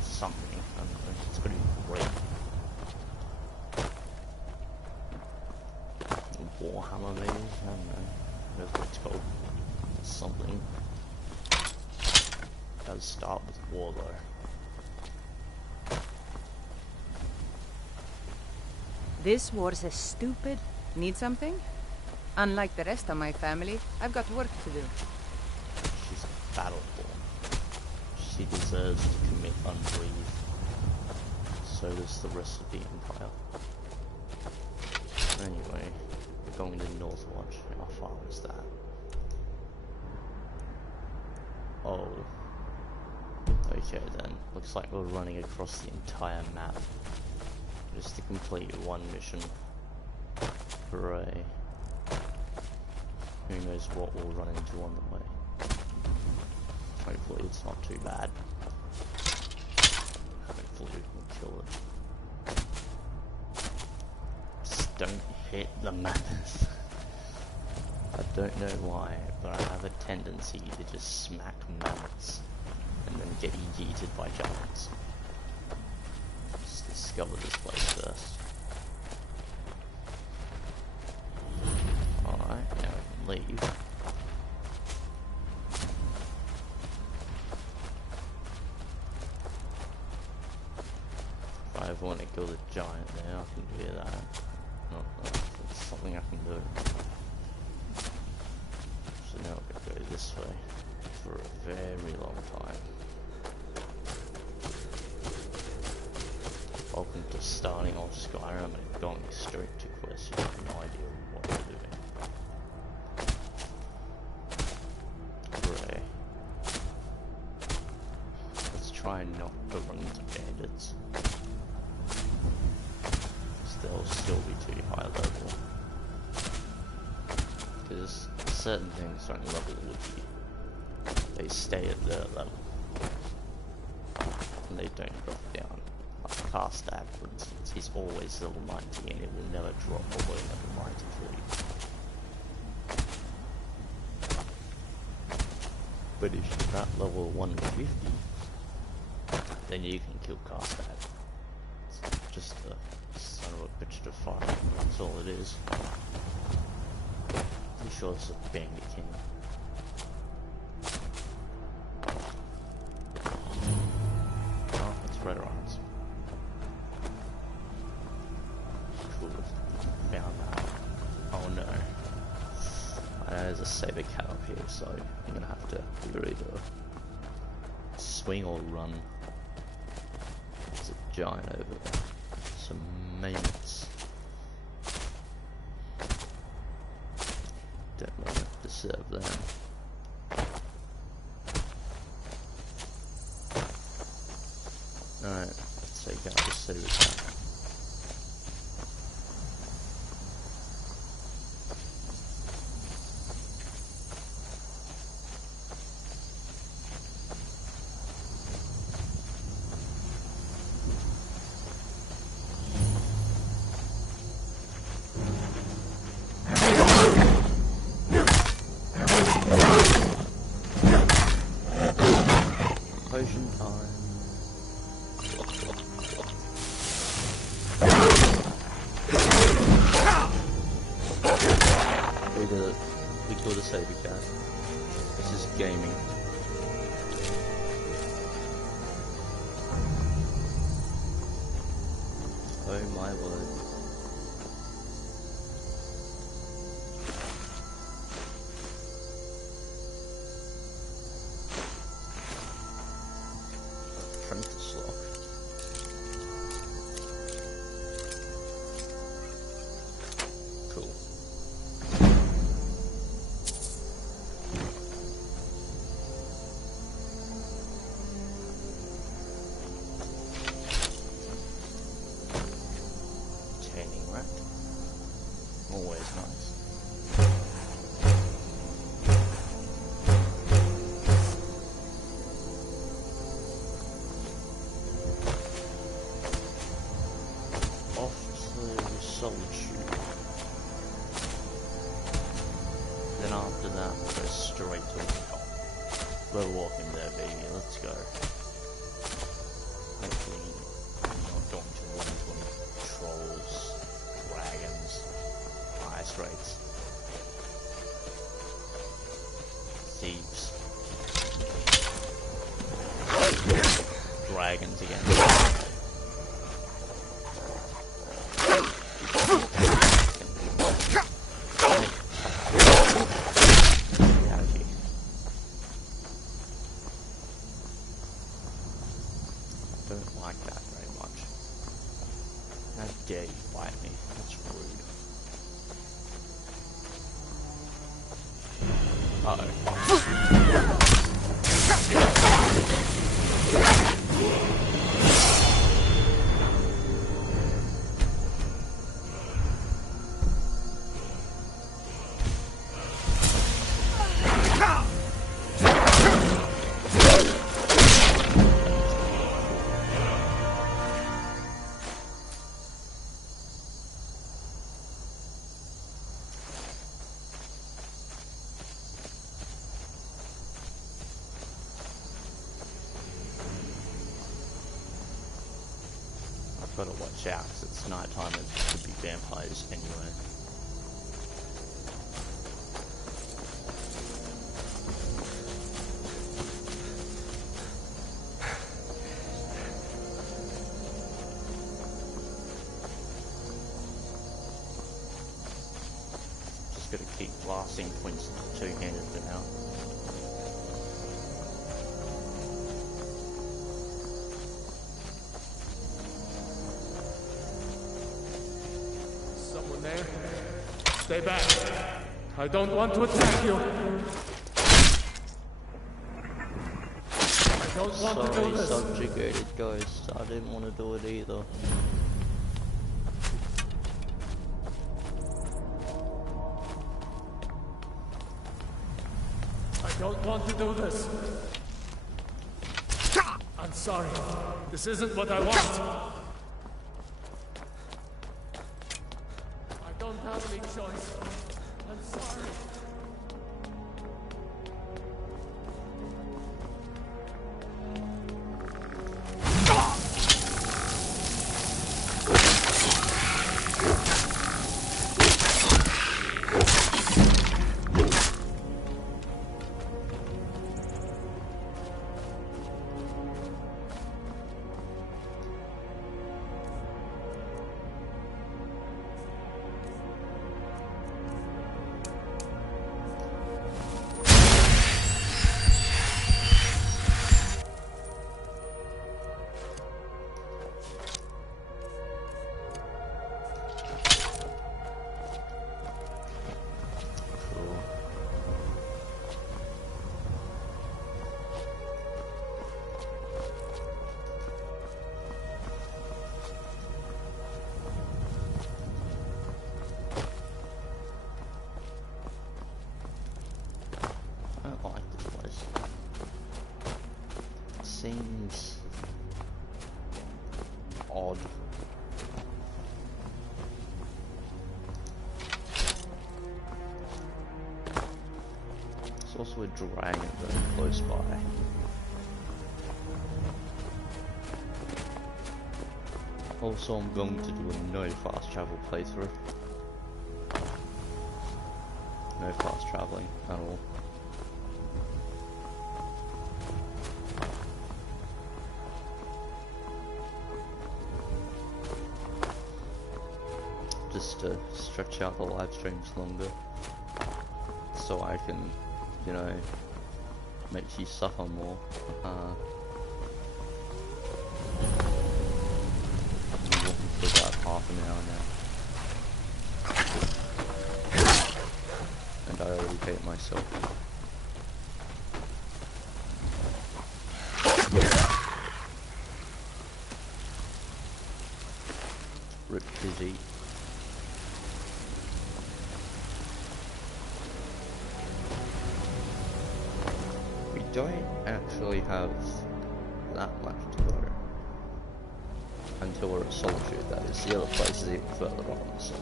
something. I don't know, it's gonna be great. Warhammer maybe? I don't know. Whatever it's called. Something. Does start with war though. This war's a stupid. Need something? Unlike the rest of my family, I've got work to do. She's battle-born. She deserves to commit unbreathed. So does the rest of the Empire. Anyway, we're going to Northwatch. How far is that? Oh. Okay then. Looks like we're running across the entire map. Just to complete one mission. Hooray. Who knows what we'll run into on the way. Hopefully it's not too bad. Hopefully we can kill it. Just don't hit the mammoth. I don't know why, but I have a tendency to just smack mammoths and then get yeeted by giants. Just discover this place first. Alright, now we can leave. If I ever want to kill the giant there, I can do that. It's something I can do. So now we're going to go this way for a very long time. Welcome to starting off Skyrim and going straight to quests. You have no idea what we're doing. Hooray. Let's try not to run into bandits. They'll still be too high level. Because certain things don't level with you. They stay at their level. And they don't drop down. Like Karstag, for instance, he's always level 90 and it will never drop below level 93. But if you're at level 150, then you can kill Karstag. It's just a son of a bitch to fight, that's all it is. I'm sure it's a bandit king. Oh, it's Red Arms. Cool. Found that. Oh no. There's a saber cat up here, so I'm gonna have to either swing or run. There's a giant over there. Some mammoths. Don't want to disturb them. Alright, let's take out the saber cat. Potion time. We did it. We killed a saber cat. This is gaming. Oh my word. Apprentice lock. Cool. Tanning rack. Always nice. Solitude. Then after that, we'll go straight to the top. We're walking there, baby. Let's go. Hopefully, I'm not going to run into any trolls, dragons, ice wraiths, thieves, dragons again. Don't like that very much. How dare you bite me? That's rude. Uh-oh. Gotta watch out, 'cause it's night time and there could be vampires anyway. Just gotta keep blasting points two-handed for now. Stay back. I don't want to attack you. I don't want to do this. Subjugated ghost. I didn't want to do it either. I don't want to do this. I'm sorry. This isn't what I want. I don't have any choice. I'm sorry. Seems odd. There's also a dragon very close by. Also, I'm going to do a no fast travel playthrough. No fast traveling at all. just to stretch out the live streams longer, so I can, you know, make you suffer more. I've been walking for about half an hour now, and I already hate myself. Rip Dizzy. We don't actually have that much to go until we're at Solitude, that is. The other place is even further on, so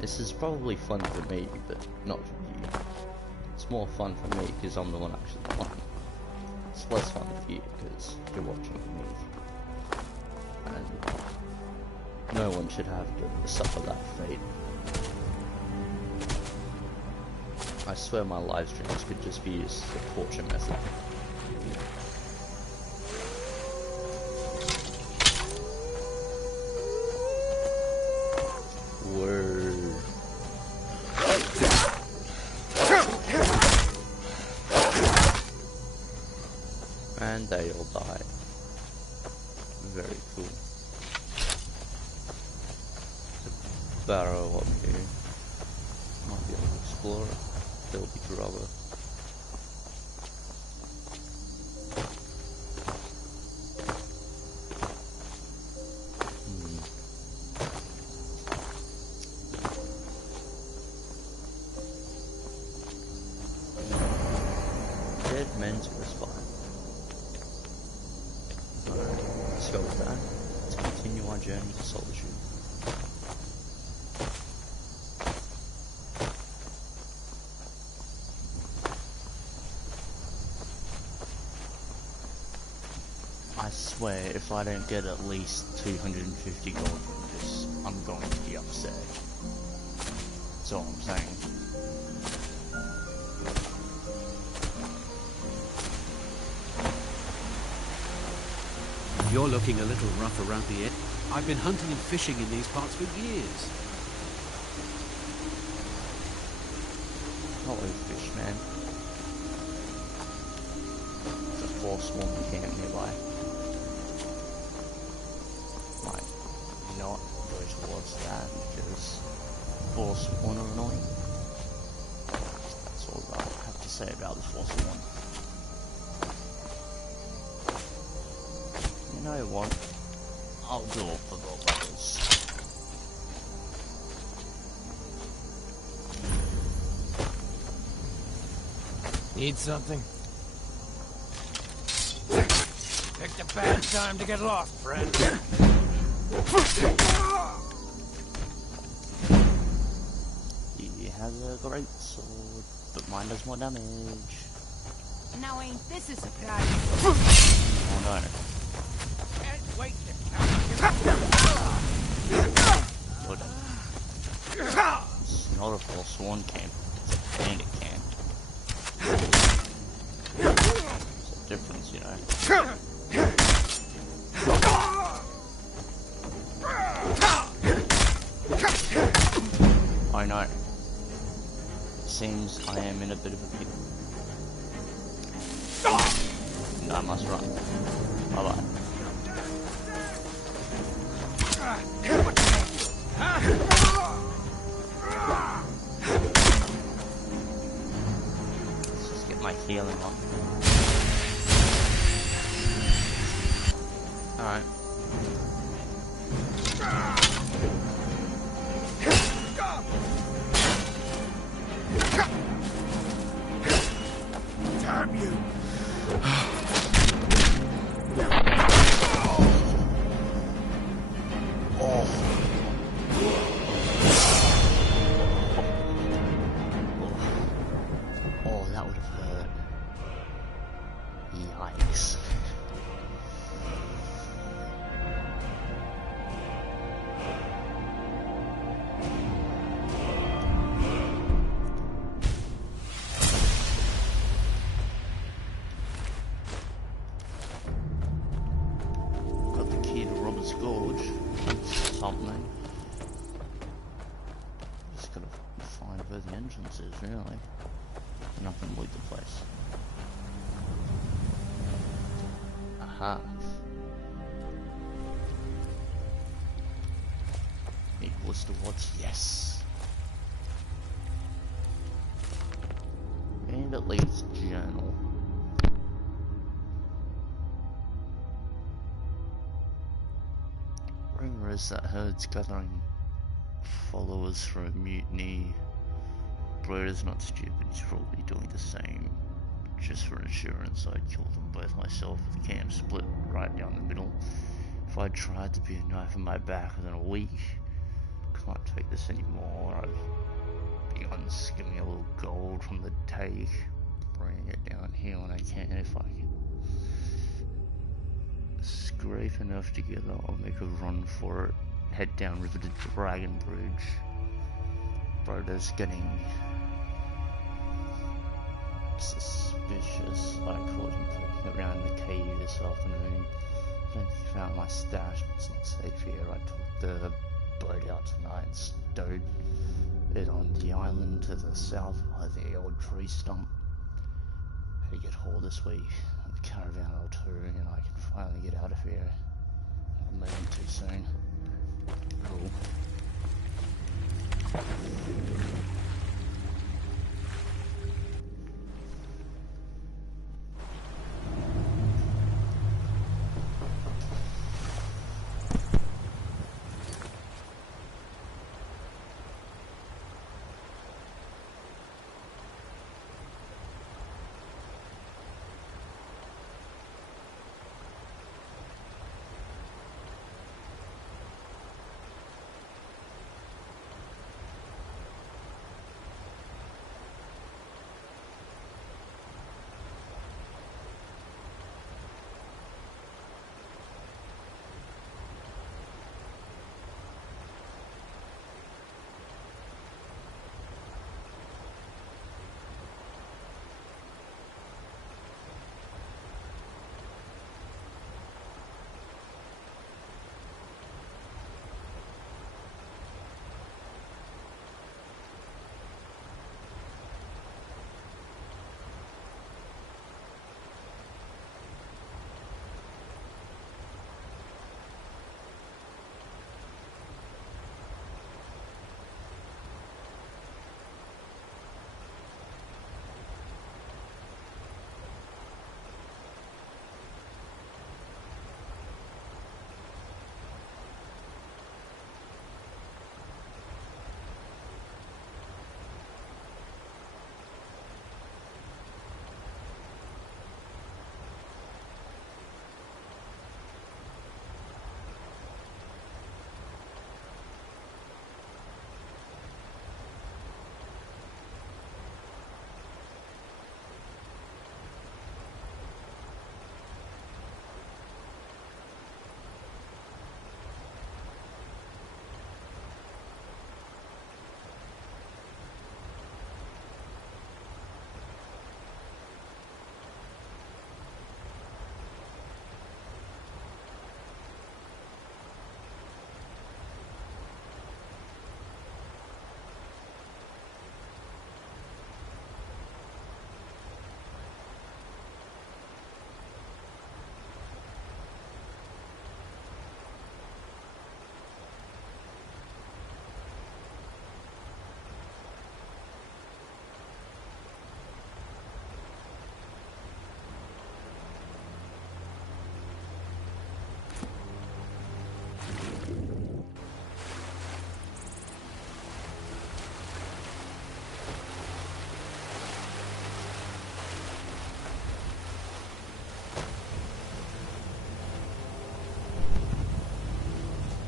this is probably fun for me, but not for you. It's more fun for me because I'm the one actually playing. It's less fun for you because you're watching me. And no one should have to suffer that fate. I swear my live streams could just be used as a torture method. Word. And they all die. Very cool. Barrow up here. Might be able to explore it. There'll be rubber. Dead men's respite. Alright, let's go with that. Let's continue our journey to Solitude. I swear, if I don't get at least 250 gold from this, I'm going to be upset. That's all I'm saying. You're looking a little rough around the edge. I've been hunting and fishing in these parts for years. Hello, fish man. There's a Forsworn camp nearby. Might not go towards that because Forsworn are annoying. That's all I have to say about the Forsworn. You know what? I'll do it for the brothers. Need something? Picked a bad time to get lost, friend. He has a great sword, but mine does more damage. Now ain't this a surprise? Oh no. Can't wait to Good. It's not a Forsworn camp, it's a bandit camp. It's a difference, you know. I know. It seems I am in a bit of a pickle. And I must run. Bye-bye. Let's just get my healing on. Alright. Damn you! Oh, that would have hurt. Yikes. Got the key to Robert's Gorge. something. Just gotta find where the entrance is, really. And I can loot the place. Aha. Equals to what? Yes. And it leaves journal. Rumor is that Herd's gathering followers for a mutiny. Broder's not stupid, he's probably doing the same. Just for insurance, I'd kill them both myself with the camp split right down the middle. If I tried to be a knife in my back within a week, can't take this anymore. I've begun skimming a little gold from the take, bringing it down here when I can. If I can scrape enough together, I'll make a run for it. Head down river to Dragon Bridge. Broder's getting suspicious. I caught him poking around the cave this afternoon. I don't think he found my stash, but it's not safe here. I took the boat out tonight and stowed it on the island to the south by the old tree stump. Had to get hauled this week, a caravan or two, and I can finally get out of here. Not moving too soon. Cool.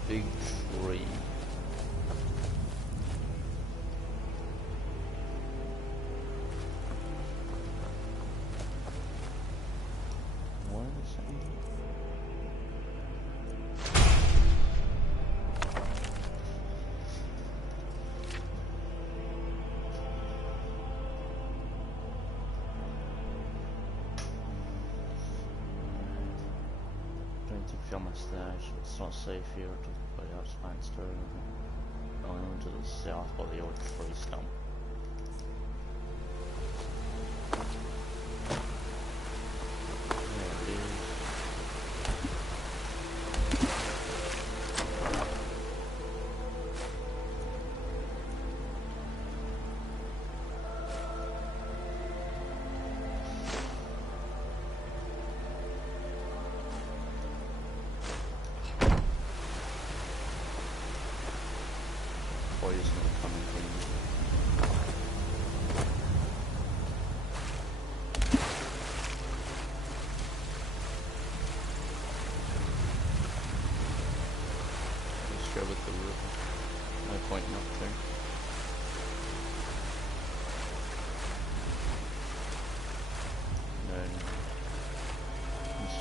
Big tree. What is it? Don't to film my stash. It's not safe here to put out spine store. Going into the south by the old tree stump. There it is.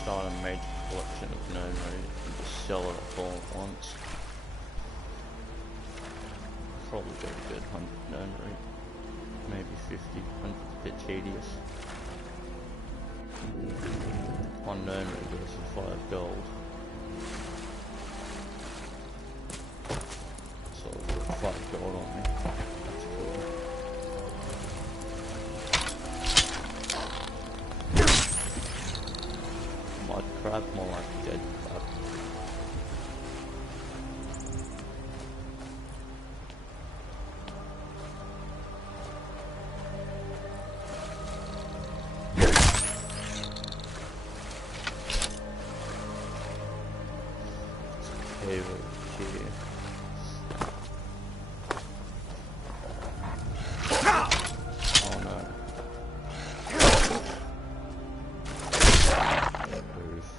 Start a major collection of known root and just sell it off all at once. Probably get a good 100 known root, maybe 50, 100's a bit tedious. One known root goes for 5 gold. So I've got 5 gold on me. That's cool. Crab, more like dead crab. Cave over here. Oh no. Roof.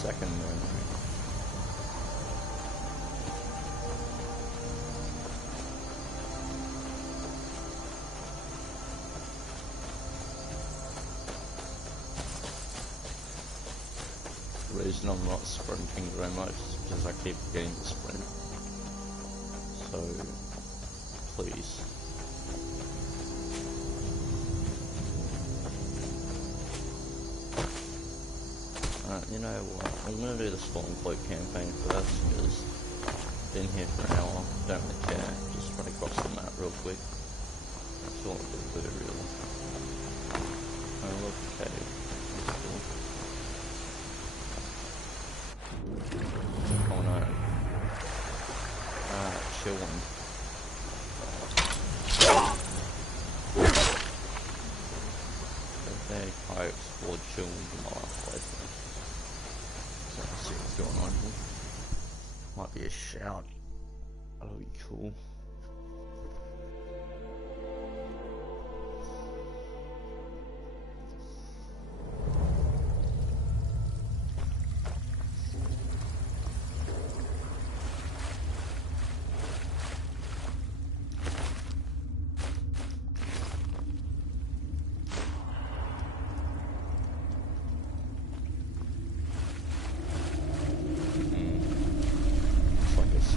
Second memory. The reason I'm not sprinting very much is because I keep getting to sprint. So, please. You know what, I'm going to do the Stormcloak campaign first, because I've been here for an hour, don't really care, just run across the map real quick. That's all I'm going to do, really. Oh look, cave. That's cool. Oh no. Chillin'. Okay, I explored Chillin' in my last playthrough. Let's see what's going on here. Might be a shout. That'll be cool.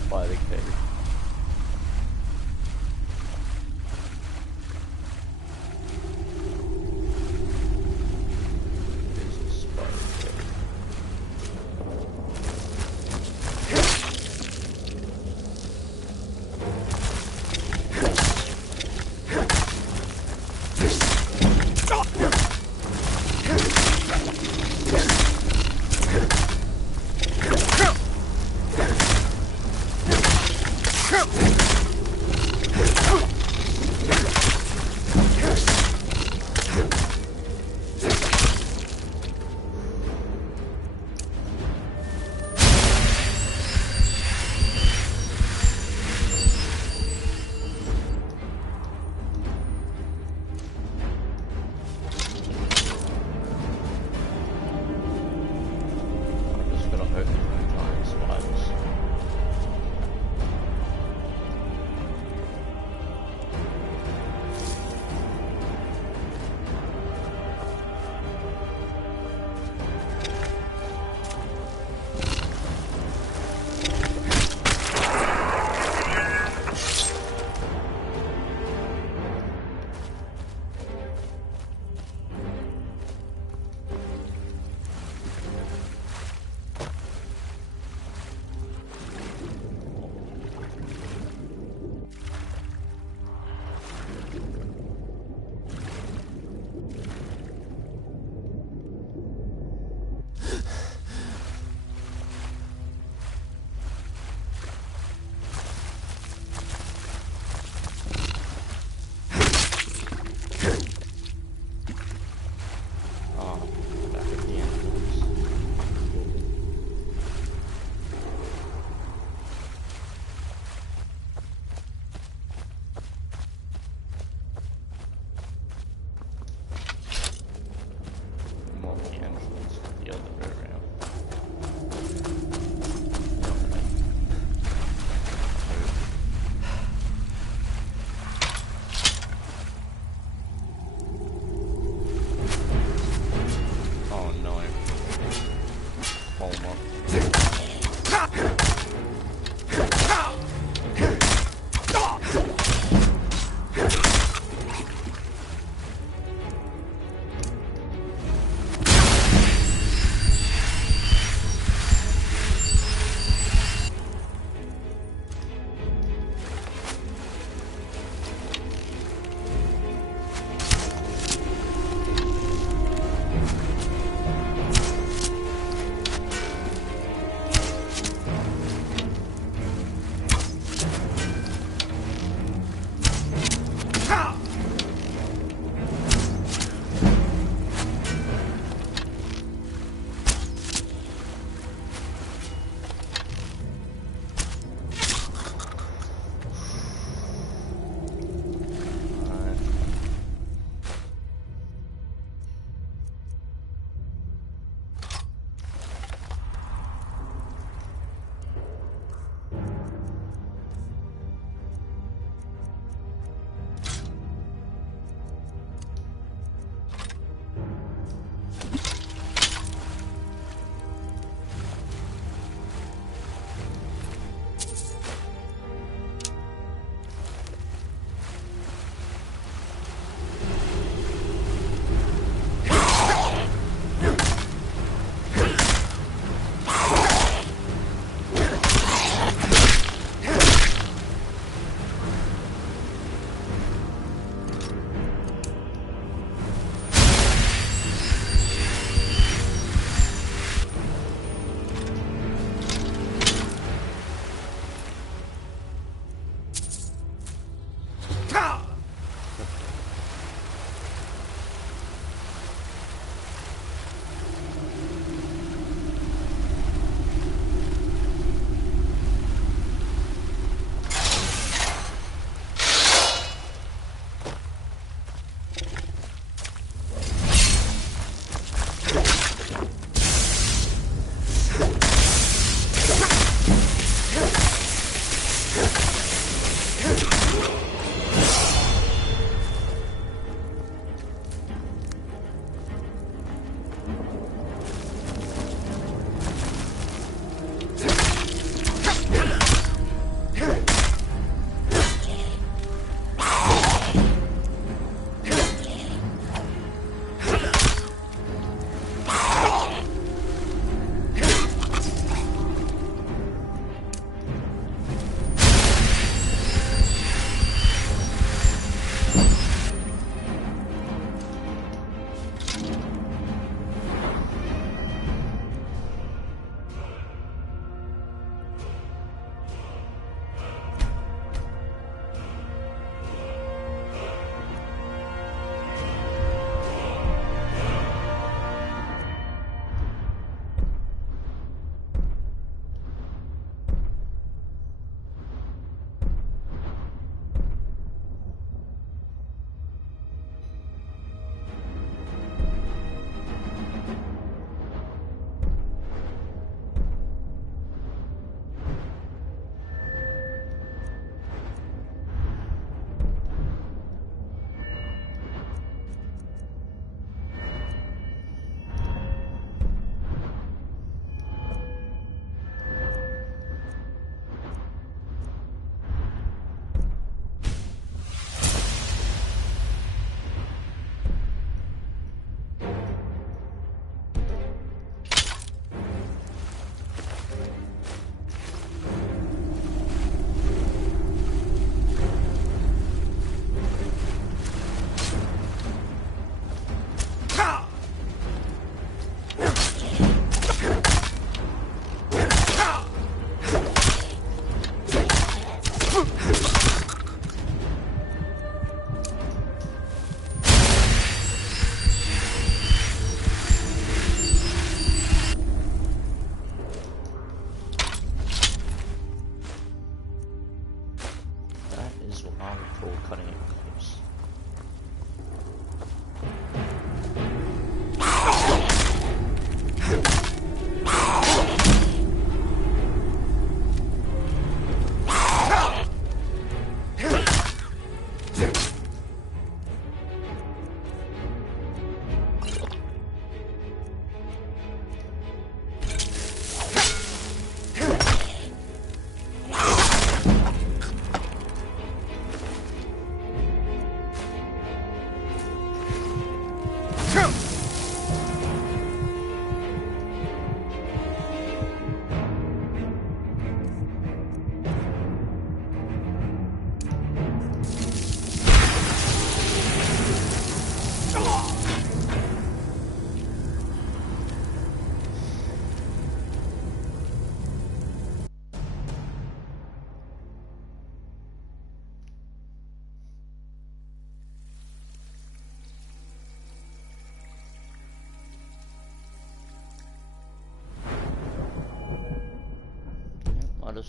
Spider cave.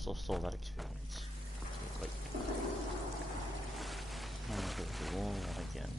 just lost all that experience. Wait. I'm gonna go through all that again.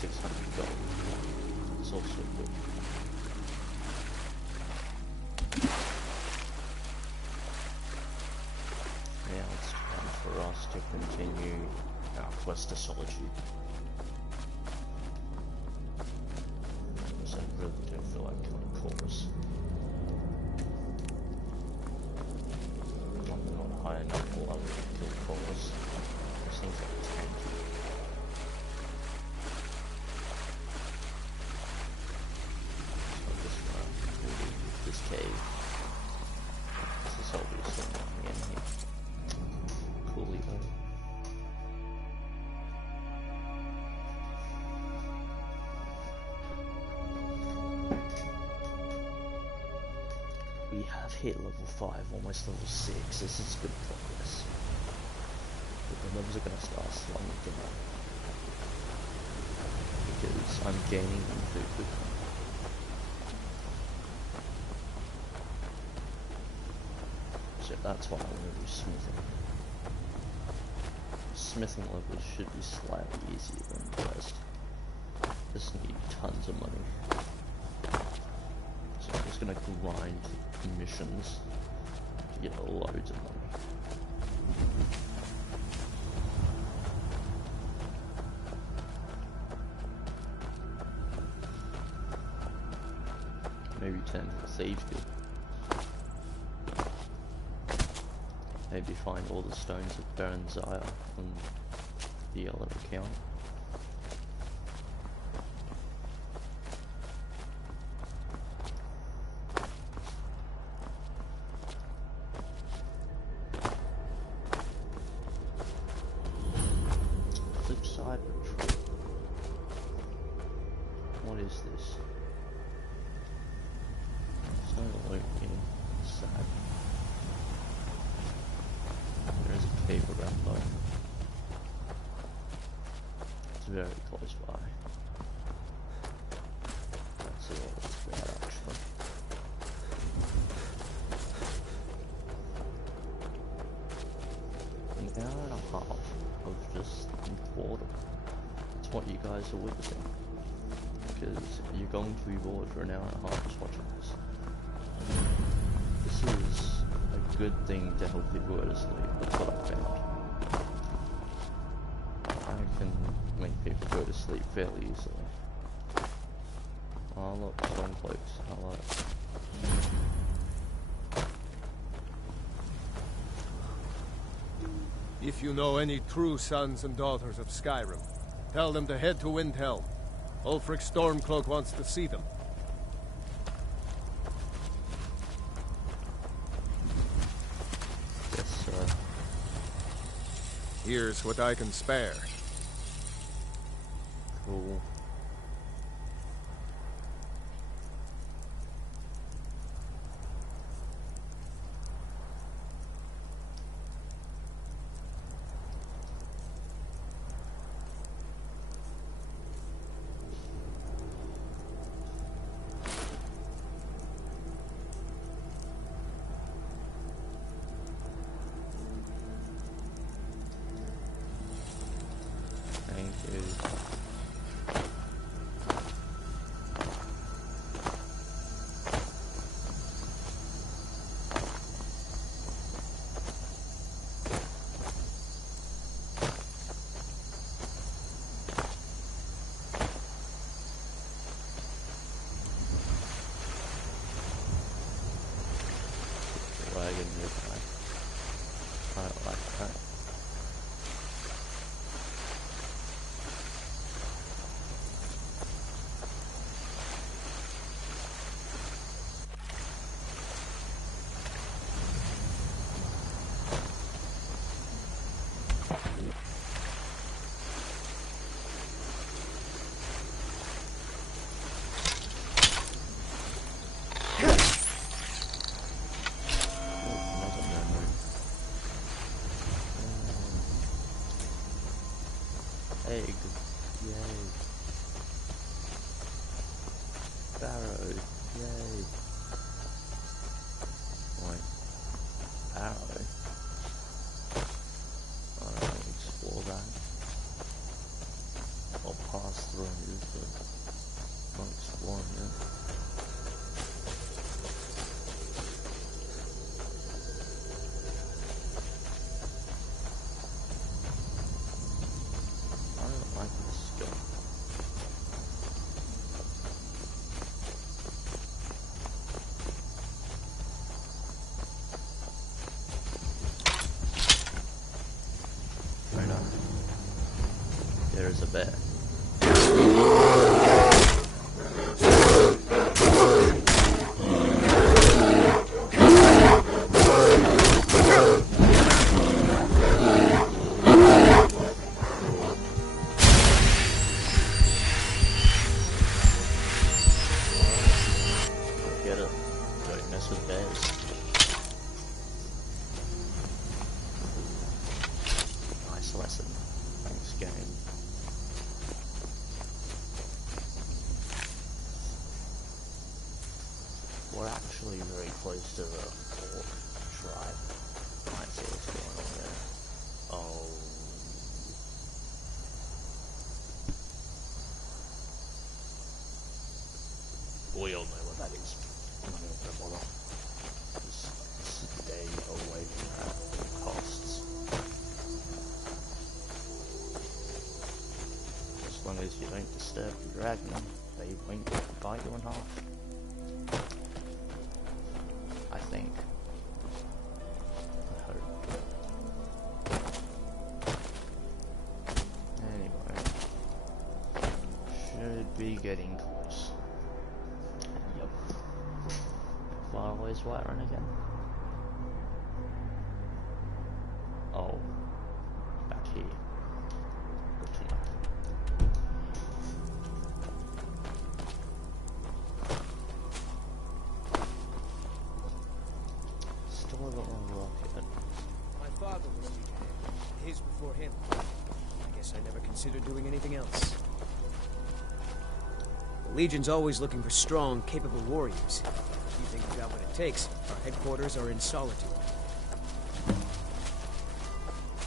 600 gold. It's also good. Now it's time for us to continue our quest to Solitude. Because I really don't feel like killing Corvus. I'm not high enough level to kill Corvus. It seems like tanky. So I'm just gonna leave this cave. This is obviously nothing in here. Coolio. We have hit level 5, almost level 6. This is good progress. But the levels are going to start slowing down. Because I'm gaining them too quickly. So that's why I want to do smithing. Smithing levels should be slightly easier than the rest. Just need tons of money. So I'm just gonna grind missions to get loads of money. Maybe turn to the Siege Guild. Maybe find all the stones of Baron Zaya on the other account. Flip side retreat. What is this? There's no loot here. Sad. There is a cave around though. It's very close by. That's all it's about actually. An hour and a half of just boredom. It's what you guys are witnessing. Because you're going to be bored for an hour and a half just watching this. This is a good thing to help people go to sleep. That's what I found. I can make people go to sleep fairly easily. Oh look, Stormcloaks. Hello. If you know any true sons and daughters of Skyrim, tell them to head to Windhelm. Ulfric Stormcloak wants to see them. Yes, sir. Here's what I can spare. Cool. Thank you. we're actually very close to the Orc tribe. Might see what's going on there. Oh. We all know what that is. I'm not gonna bother. Just stay away from that at all costs. As long as you don't disturb the dragon, they won't bite you in half. I think. I hope. Anyway. Should be getting close. Yep. Far away is White Run again. Oh. Back here. Good to know. My father was TJ. His before him. I guess I never considered doing anything else. The Legion's always looking for strong, capable warriors. If you think you got what it takes, our headquarters are in Solitude.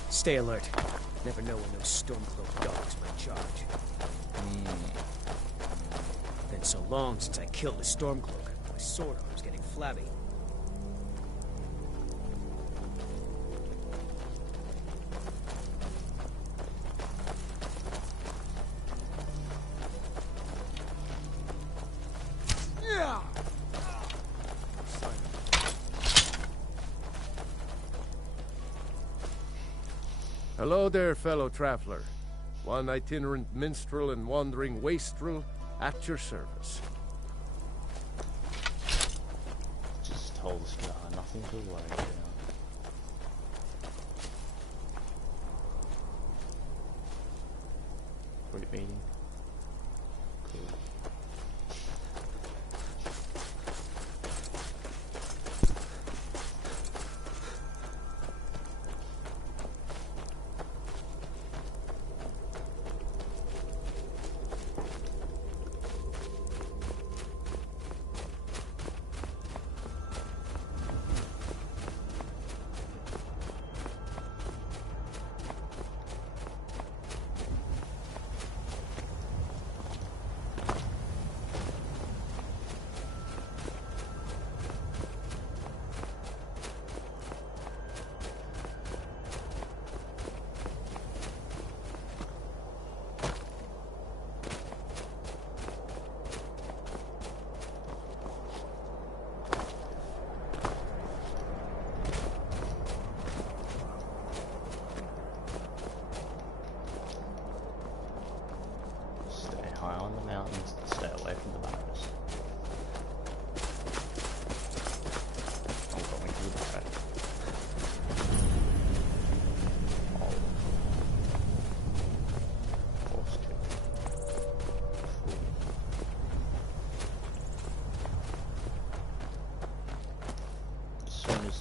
Stay alert. Never know when those Stormcloak dogs might charge. Been so long since I killed a Stormcloak. My sword arm's getting flabby. Hello there, fellow traveler. One itinerant minstrel and wandering wastrel at your service. Just told Scar, nothing to worry about. Group meeting. Cool.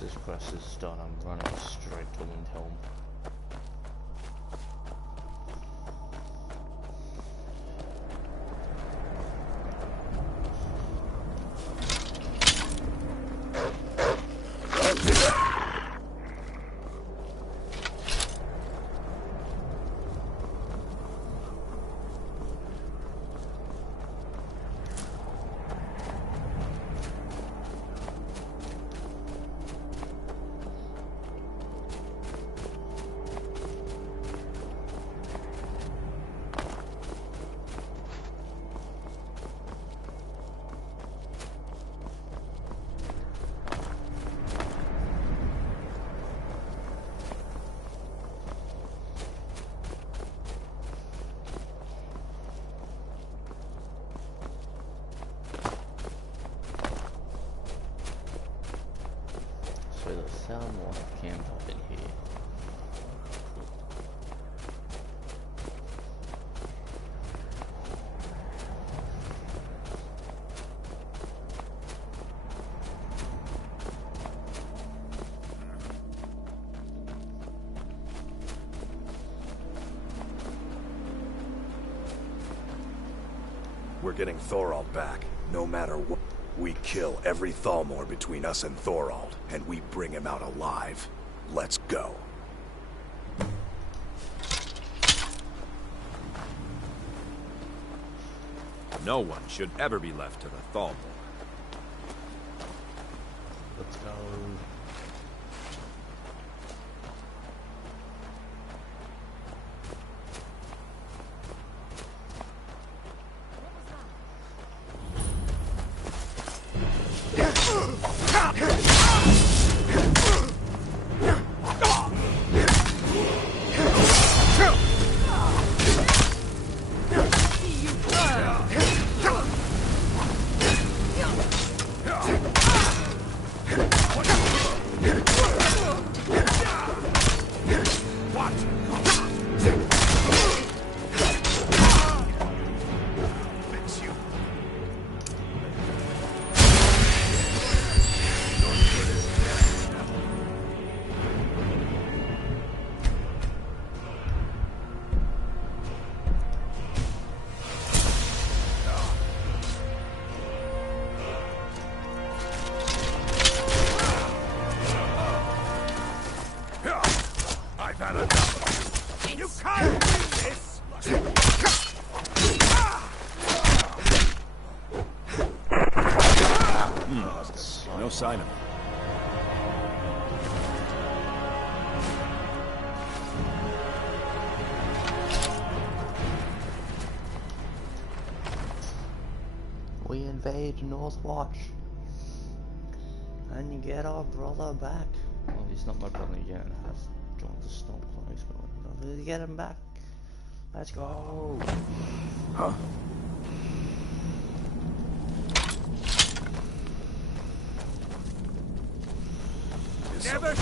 This quest is done, I'm running straight to Windhelm. Someone camped up in here. We're getting Thorald back, no matter what. We kill every Thalmor between us and Thorald, and we bring him out alive. Let's go. No one should ever be left to the Thalmor. Let's go. No sign of him. We invade Northwatch and get our brother back. Well, he's not my brother yet. I have joined the Stormcloaks, but we'll get him back. Let's go. Huh? Never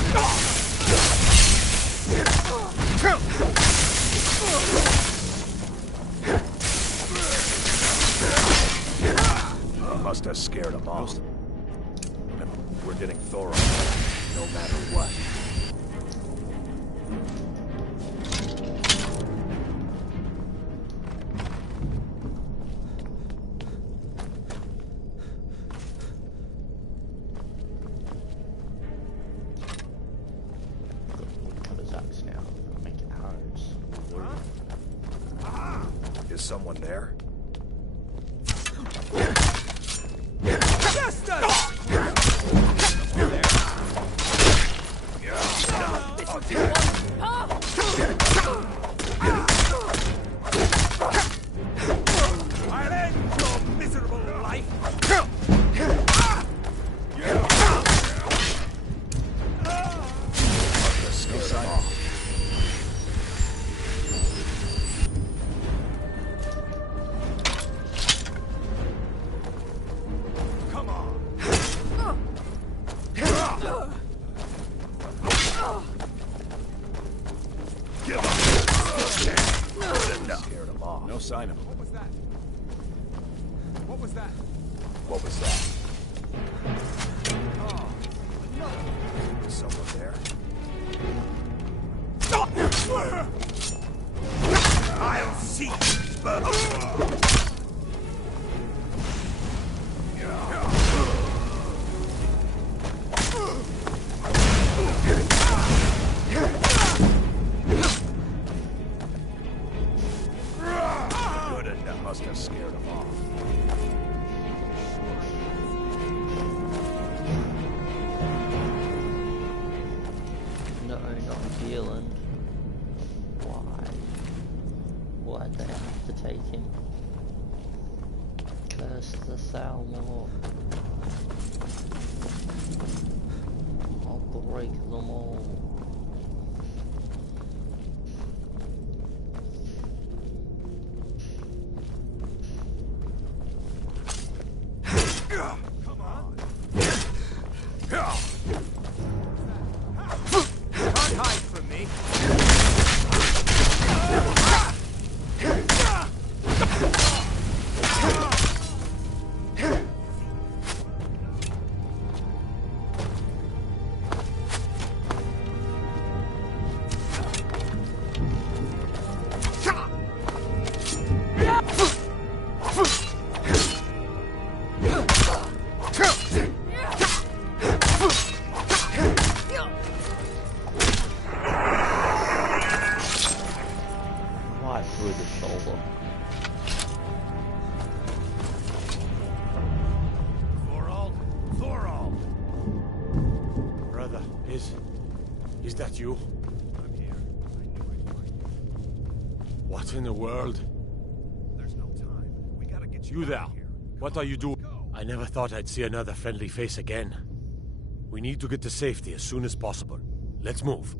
Must have scared him off. We're getting Thorald, no matter what. Is someone there? I'll end your miserable life. No sign of him. What was that? What was that? What was that? Is someone there? I'll see. Good enough. Must have scared him off. No, not healing. Why? Why'd they have to take him? Curse the Thalmor. I'll break them all. Come on. Can't hide from me. that you? I'm here. I knew I'd find you. What in the world? There's no time. We gotta get You out there. of here. What are you doing? I never thought I'd see another friendly face again. We need to get to safety as soon as possible. Let's move.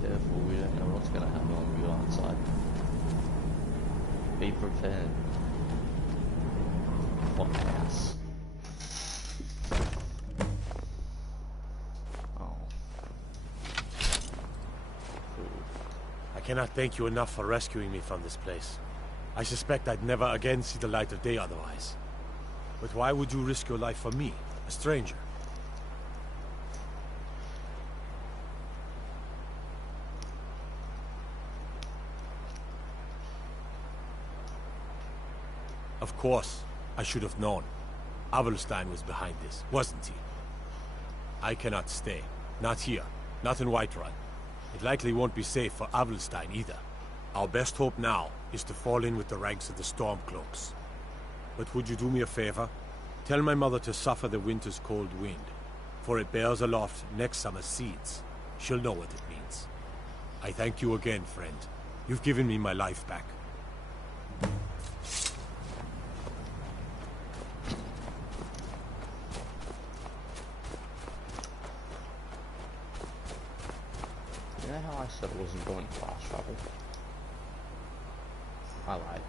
Careful, we don't know what's going to happen when we go outside. Be prepared. For ass. Oh. I cannot thank you enough for rescuing me from this place. I suspect I'd never again see the light of day otherwise. But why would you risk your life for me, a stranger? Of course, I should have known. Avelstein was behind this, wasn't he? I cannot stay. Not here. Not in Whiterun. It likely won't be safe for Avelstein either. Our best hope now is to fall in with the ranks of the Stormcloaks. But would you do me a favor? Tell my mother to suffer the winter's cold wind, for it bears aloft next summer's seeds. She'll know what it means. I thank you again, friend. You've given me my life back. You know how I said I wasn't going fast travel? I lied.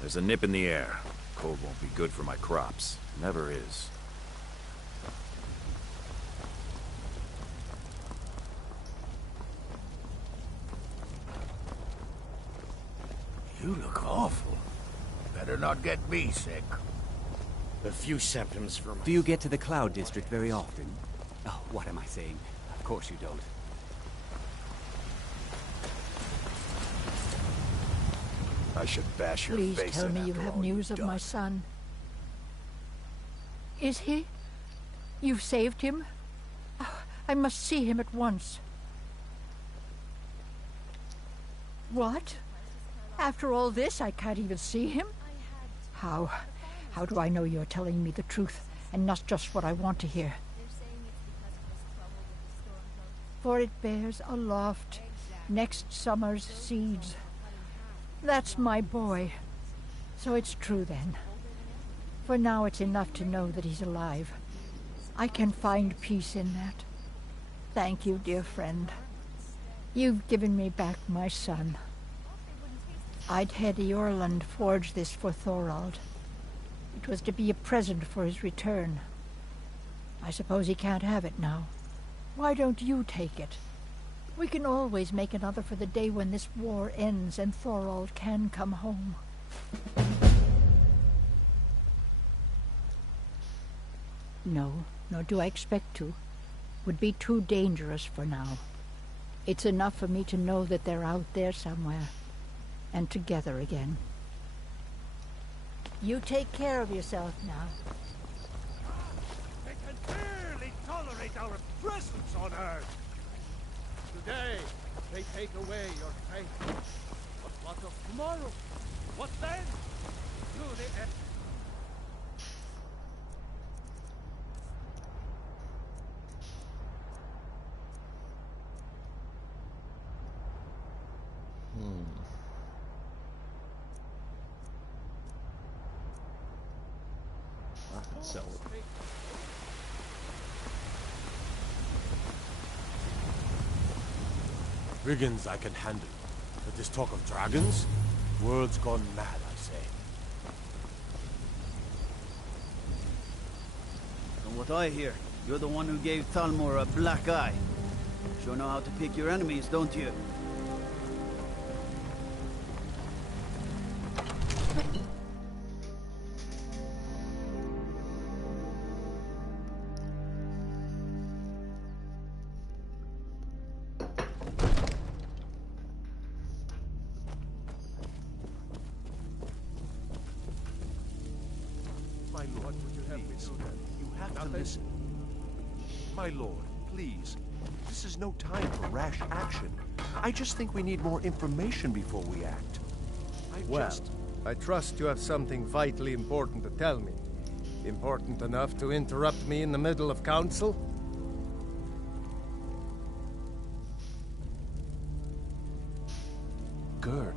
There's a nip in the air. Cold won't be good for my crops. Never is. You look awful. Better not get me sick. A few symptoms from... Do you get to the Cloud District very often? Oh, what am I saying? Of course you don't. I should bash your Please face tell in me you after have all news you've of my done. son. Is he? You've saved him? Oh, I must see him at once. What? After all this, I can't even see him? How? How do I know you're telling me the truth and not just what I want to hear? For it bears aloft next summer's seeds. That's my boy. So it's true then. For now, it's enough to know that he's alive. I can find peace in that. Thank you, dear friend. You've given me back my son. I'd had Iorland forge this for Thorald. It was to be a present for his return. I suppose he can't have it now. Why don't you take it? We can always make another for the day when this war ends and Thorald can come home. No, nor do I expect to. Would be too dangerous for now. It's enough for me to know that they're out there somewhere, and together again. You take care of yourself now. They can barely tolerate our presence on Earth. Today, they take away your faith. But what of tomorrow? What then? Do the So brigands I can handle, but this talk of dragons? World's gone mad, I say. From what I hear, you're the one who gave Thalmor a black eye. Sure know how to pick your enemies, don't you? My lord, would you have me do that? You have to listen. My lord, please. This is no time for rash action. I just think we need more information before we act. I trust you have something vitally important to tell me. Important enough to interrupt me in the middle of council? Gerda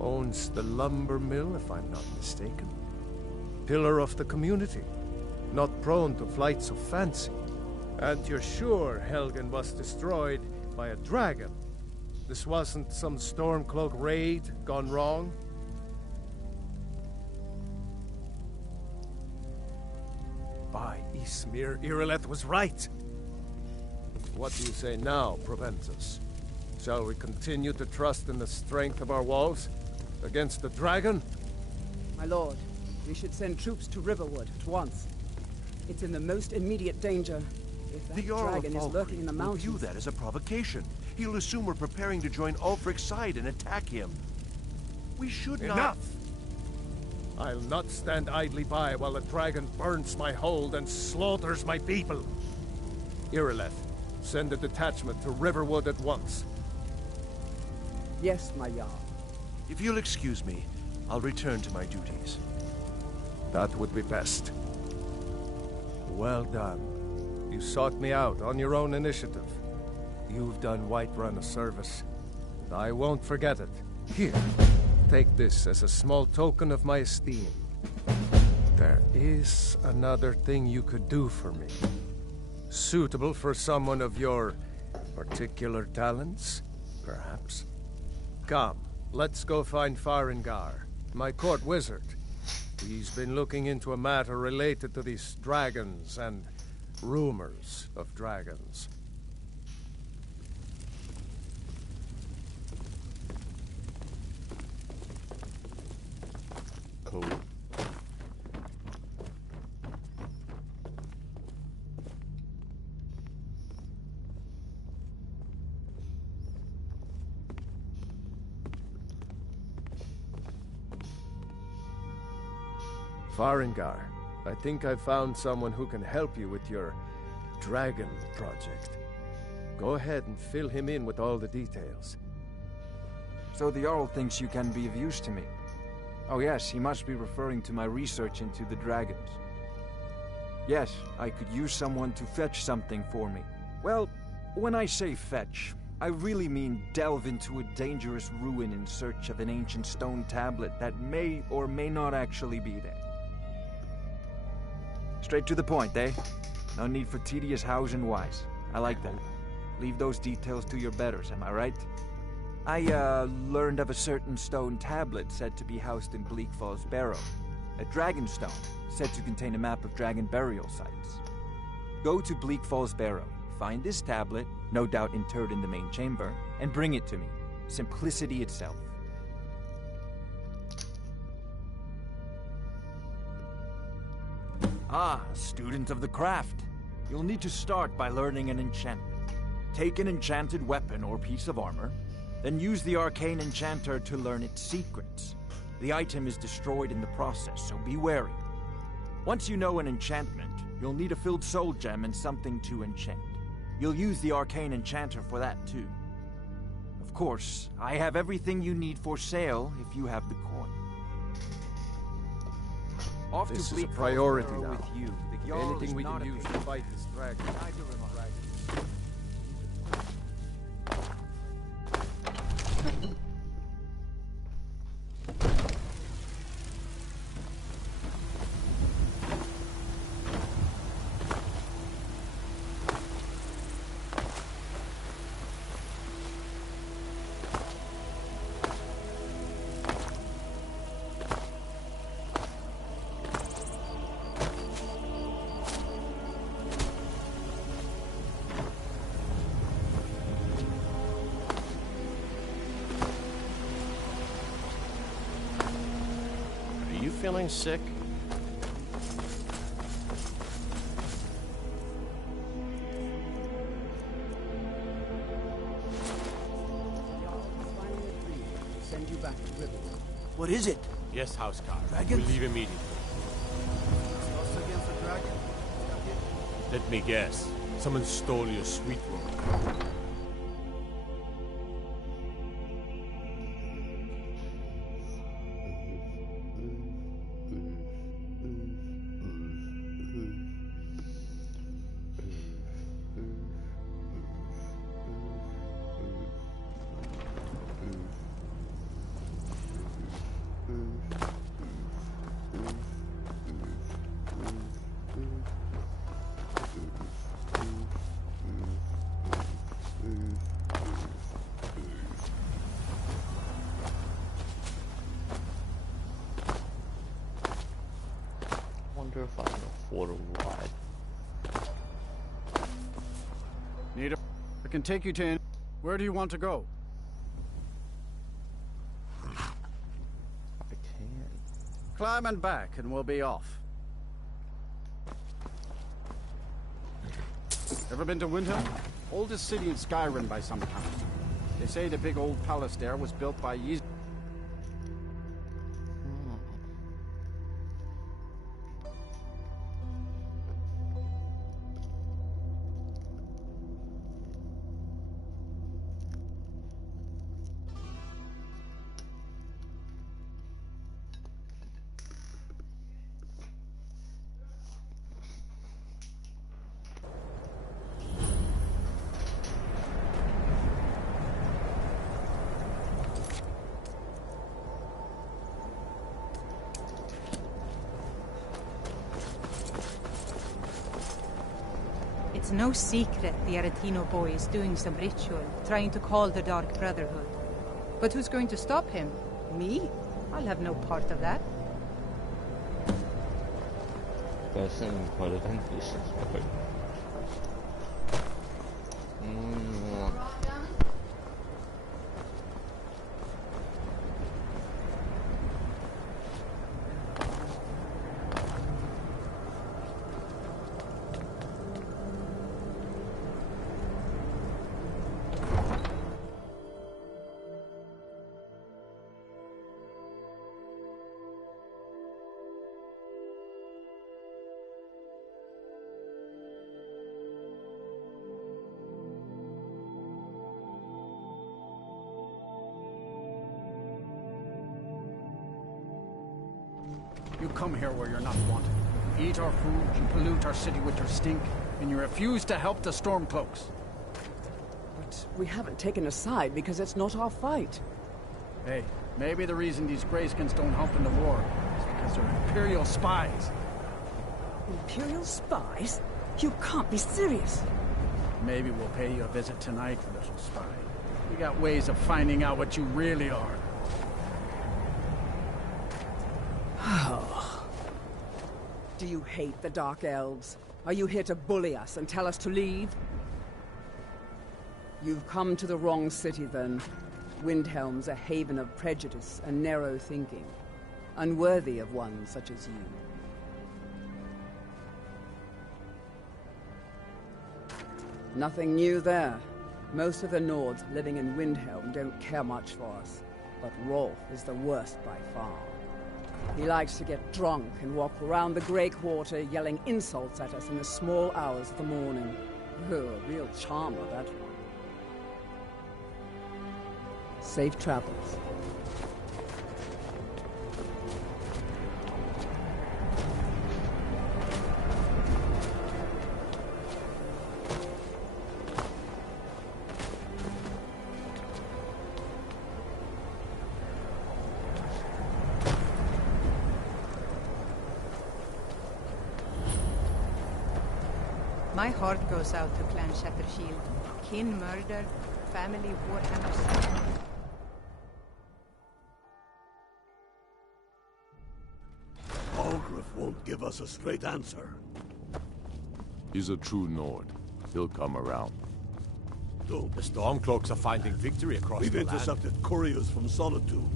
owns the lumber mill, if I'm not mistaken. Pillar of the community, not prone to flights of fancy. And you're sure Helgen was destroyed by a dragon? This wasn't some Stormcloak raid gone wrong? By Ysmir, Irileth was right. What do you say now, Proventus? Shall we continue to trust in the strength of our walls against the dragon? My lord, we should send troops to Riverwood at once. It's in the most immediate danger. If that The Jarl of dragon is lurking in the will mountains. view that as a provocation. He'll assume we're preparing to join Ulfric's side and attack him. We should not... Enough! I'll not stand idly by while the dragon burns my hold and slaughters my people. Irileth, send a detachment to Riverwood at once. Yes, my Jarl. If you'll excuse me, I'll return to my duties. That would be best. Well done. You sought me out on your own initiative. You've done Whiterun a service, and I won't forget it. Here, take this as a small token of my esteem. There is another thing you could do for me. Suitable for someone of your particular talents, perhaps. Come, let's go find Farengar, my court wizard. He's been looking into a matter related to these dragons and rumors of dragons. Cool. Farengar, I think I found someone who can help you with your dragon project. Go ahead and fill him in with all the details. So the Jarl thinks you can be of use to me. Oh yes, he must be referring to my research into the dragons. Yes, I could use someone to fetch something for me. Well, when I say fetch, I really mean delve into a dangerous ruin in search of an ancient stone tablet that may or may not actually be there. Straight to the point, eh? No need for tedious hows and whys. I like that. Leave those details to your betters, am I right? I, learned of a certain stone tablet said to be housed in Bleak Falls Barrow. A dragon stone, said to contain a map of dragon burial sites. Go to Bleak Falls Barrow, find this tablet, no doubt interred in the main chamber, and bring it to me. Simplicity itself. Ah, student of the craft. You'll need to start by learning an enchantment. Take an enchanted weapon or piece of armor, then use the arcane enchanter to learn its secrets. The item is destroyed in the process, so be wary. Once you know an enchantment, you'll need a filled soul gem and something to enchant. You'll use the arcane enchanter for that too. Of course, I have everything you need for sale if you have the coin. Off This to is a Bleak priority Falls Barrow now. with you. The Jarl Anything is we not can a use to patient. fight this dragon. Neither am I. Are you feeling sick? Send you back to Riverwood. What is it? Yes, Housecarl. Dragons? We'll leave immediately. Us against a dragon? Let me guess. Someone stole your sweet woman. Wonder if I can afford a ride. Need a... I can take you to... Where do you want to go? I can. Climb and back, and we'll be off. Ever been to Windhelm? Oldest city in Skyrim by some count. They say the big old palace there was built by Ys... It's no secret the Aretino boy is doing some ritual, trying to call the Dark Brotherhood. But who's going to stop him? Me? I'll have no part of that. Person quite adventitious, but... You come here where you're not wanted. Eat our food, you pollute our city with your stink, and you refuse to help the Stormcloaks. But we haven't taken a side because it's not our fight. Hey, maybe the reason these Greyskins don't help in the war is because they're Imperial spies. Imperial spies? You can't be serious. Maybe we'll pay you a visit tonight, little spy. We got ways of finding out what you really are. Do you hate the Dark Elves? Are you here to bully us and tell us to leave? You've come to the wrong city, then. Windhelm's a haven of prejudice and narrow thinking, unworthy of one such as you. Nothing new there. Most of the Nords living in Windhelm don't care much for us, but Rolf is the worst by far. He likes to get drunk and walk around the Grey Quarter yelling insults at us in the small hours of the morning. Oh, a real charmer, that one. Safe travels. My heart goes out to Clan Shattershield. Kin murdered, family warhammers. Algrif won't give us a straight answer. He's a true Nord. He'll come around. The Stormcloaks are finding victory across We've the land. intercepted couriers from Solitude.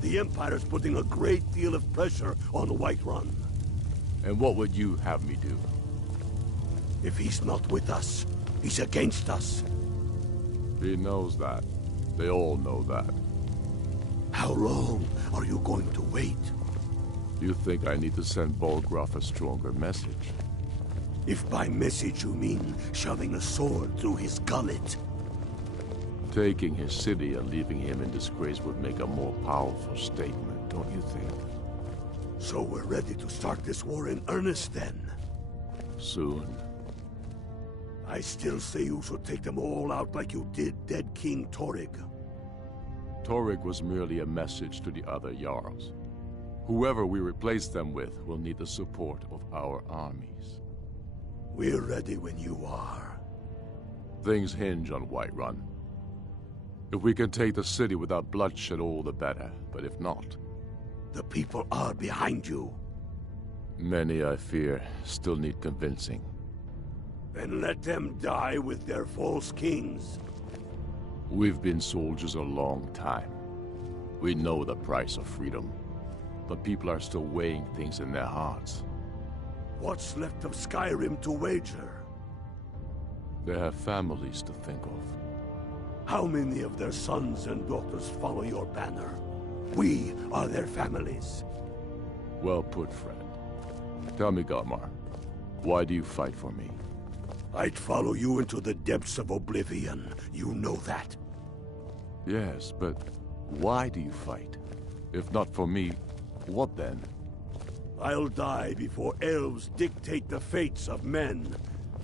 The Empire's putting a great deal of pressure on Whiterun. And what would you have me do? If he's not with us, he's against us. He knows that. They all know that. How long are you going to wait? You think I need to send Bolgraf a stronger message? If by message you mean shoving a sword through his gullet. Taking his city and leaving him in disgrace would make a more powerful statement, don't you think? So we're ready to start this war in earnest then? Soon. I still say you should take them all out like you did dead King Torrig. Torrig was merely a message to the other Jarls. Whoever we replace them with will need the support of our armies. We're ready when you are. Things hinge on Whiterun. If we can take the city without bloodshed, all the better. But if not... The people are behind you. Many, I fear, still need convincing. Then let them die with their false kings. We've been soldiers a long time. We know the price of freedom. But people are still weighing things in their hearts. What's left of Skyrim to wager? They have families to think of. How many of their sons and daughters follow your banner? We are their families. Well put, friend. Tell me, Galmar, why do you fight for me? I'd follow you into the depths of oblivion. You know that. Yes, but why do you fight? If not for me, what then? I'll die before elves dictate the fates of men.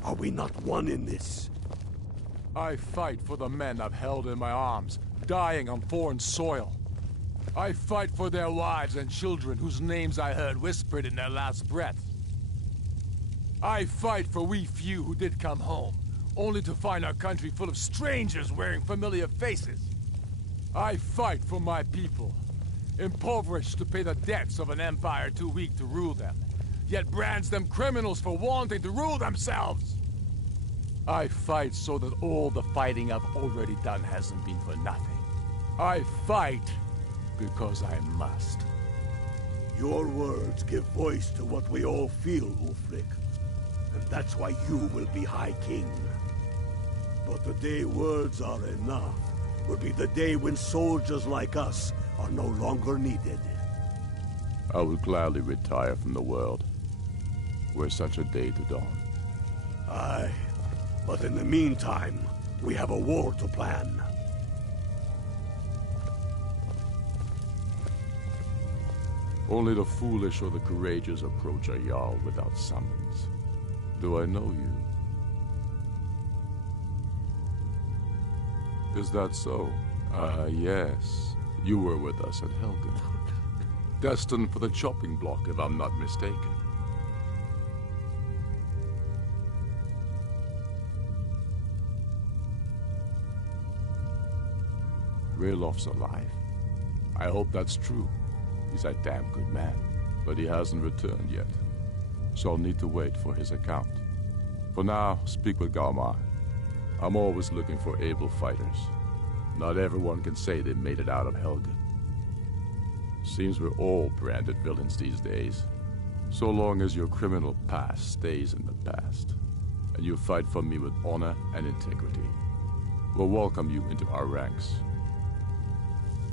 Are we not one in this? I fight for the men I've held in my arms, dying on foreign soil. I fight for their wives and children whose names I heard whispered in their last breath. I fight for we few who did come home, only to find our country full of strangers wearing familiar faces. I fight for my people, impoverished to pay the debts of an empire too weak to rule them, yet brands them criminals for wanting to rule themselves. I fight so that all the fighting I've already done hasn't been for nothing. I fight because I must. Your words give voice to what we all feel, Ulfric. And that's why you will be High King. But the day words are enough will be the day when soldiers like us are no longer needed. I would gladly retire from the world, were such a day to dawn. Aye, but in the meantime, we have a war to plan. Only the foolish or the courageous approach a Jarl without summons. Do I know you? Is that so? Yes. You were with us at Helgen. Destined for the chopping block, if I'm not mistaken. Raylof's alive. I hope that's true. He's a damn good man, but he hasn't returned yet. So I'll need to wait for his account. For now, speak with Galmar. I'm always looking for able fighters. Not everyone can say they made it out of Helgen. Seems we're all branded villains these days. So long as your criminal past stays in the past, and you fight for me with honor and integrity, we'll welcome you into our ranks.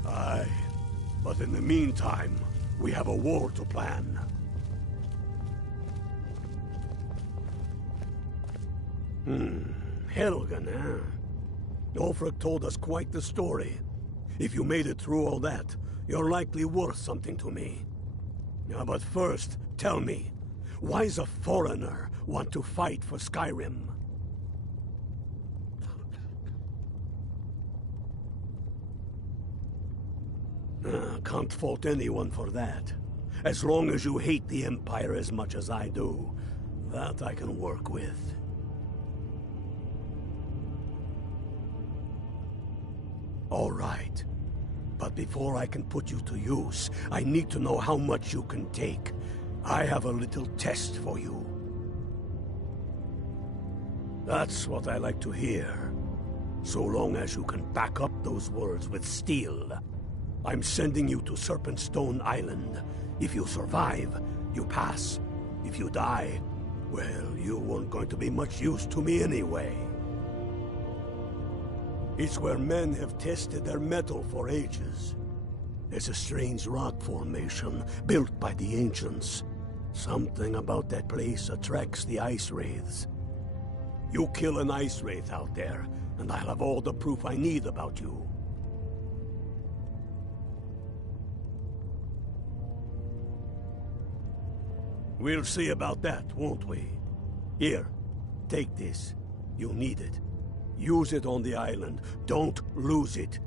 Aye, but in the meantime, we have a war to plan. Helgen, huh? Ulfric told us quite the story. If you made it through all that, you're likely worth something to me. Now, but first, tell me, why does a foreigner want to fight for Skyrim? Can't fault anyone for that. As long as you hate the Empire as much as I do, that I can work with. All right. But before I can put you to use, I need to know how much you can take. I have a little test for you. That's what I like to hear. So long as you can back up those words with steel. I'm sending you to Serpentstone Island. If you survive, you pass. If you die, well, you weren't going to be much use to me anyway. It's where men have tested their metal for ages. There's a strange rock formation built by the ancients. Something about that place attracts the ice wraiths. You kill an ice wraith out there, and I'll have all the proof I need about you. We'll see about that, won't we? Here, take this. You'll need it. Use it on the island. Don't lose it.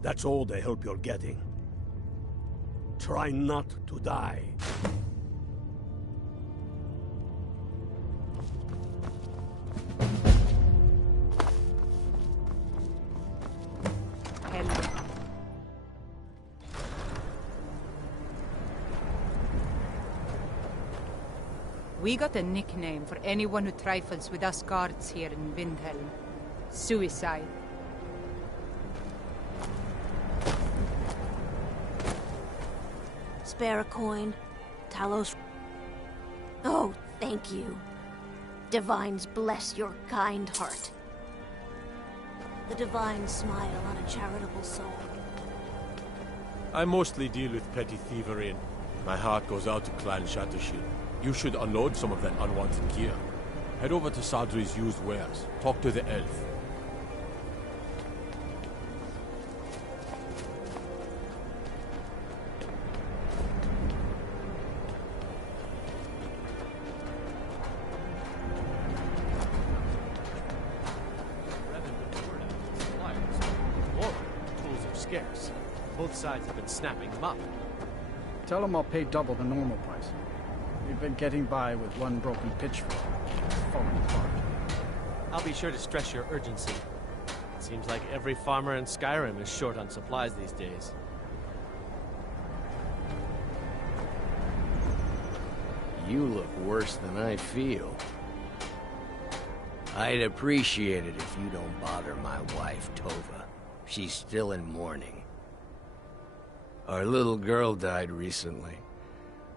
That's all the help you're getting. Try not to die. We got a nickname for anyone who trifles with us guards here in Windhelm. Suicide. Spare a coin. Talos. Oh, thank you. Divines bless your kind heart. The divines smile on a charitable soul. I mostly deal with petty thievery, and my heart goes out to Clan Shattershield. You should unload some of that unwanted gear. Head over to Sadri's used wares. Talk to the elf. Tools are scarce. Both sides have been snapping them up. Tell them I'll pay double the normal price. We've been getting by with one broken pitchfork. It's falling apart. I'll be sure to stress your urgency. It seems like every farmer in Skyrim is short on supplies these days. You look worse than I feel. I'd appreciate it if you don't bother my wife, Tova. She's still in mourning. Our little girl died recently.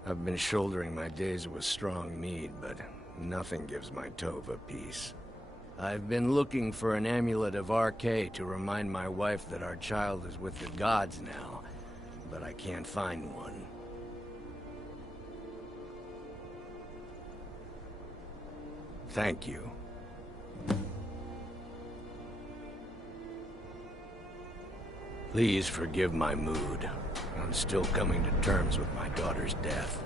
I've been shouldering my days with strong mead, but nothing gives my Tova peace. I've been looking for an amulet of RK to remind my wife that our child is with the gods now, but I can't find one. Thank you. Please forgive my mood. I'm still coming to terms with my daughter's death.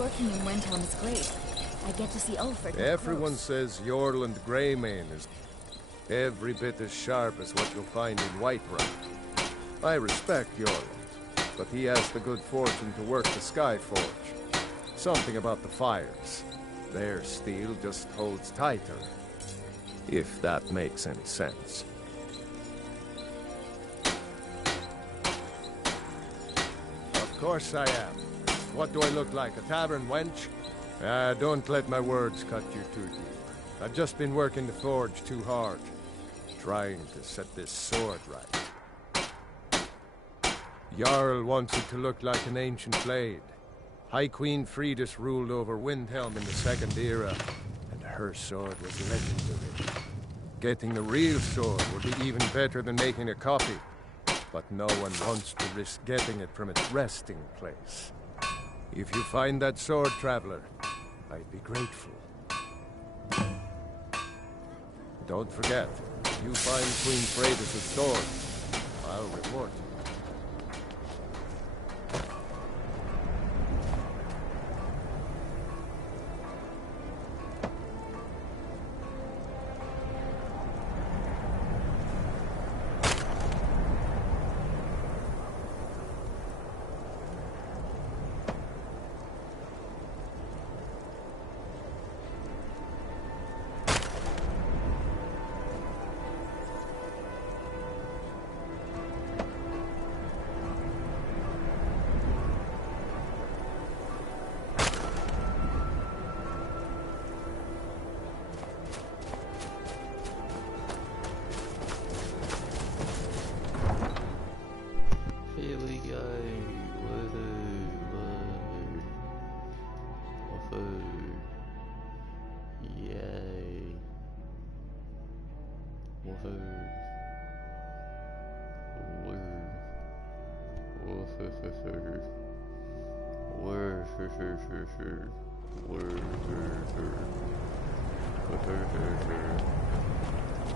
Working in Windhelm is great. I get to see Ulfric. Everyone says Jarl and Greymane is every bit as sharp as what you'll find in Whiterun. I respect Jarl, but he has the good fortune to work the Skyforge. Something about the fires. Their steel just holds tighter. If that makes any sense. Of course I am. What do I look like, a tavern wench? Don't let my words cut you too deep. I've just been working the forge too hard. Trying to set this sword right. Jarl wants it to look like an ancient blade. High Queen Fridis ruled over Windhelm in the Second Era, and her sword was legendary. Getting the real sword would be even better than making a copy, but no one wants to risk getting it from its resting place. If you find that sword, traveler, I'd be grateful. Don't forget, if you find Queen Fridis' sword, I'll reward you.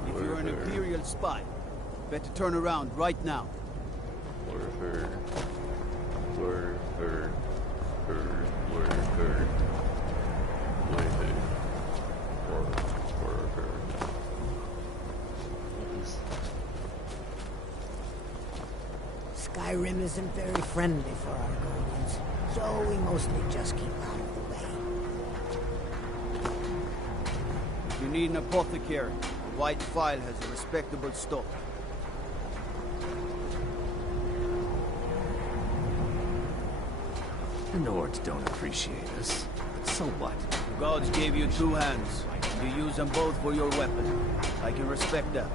If you're an Imperial spy, better turn around right now. Skyrim isn't very friendly for our Guardians, so we mostly just keep out of the way. If you need an apothecary, a White File has a respectable stock. The Nords don't appreciate us. So what? The gods gave you two hands. You use them both for your weapon. I can respect that.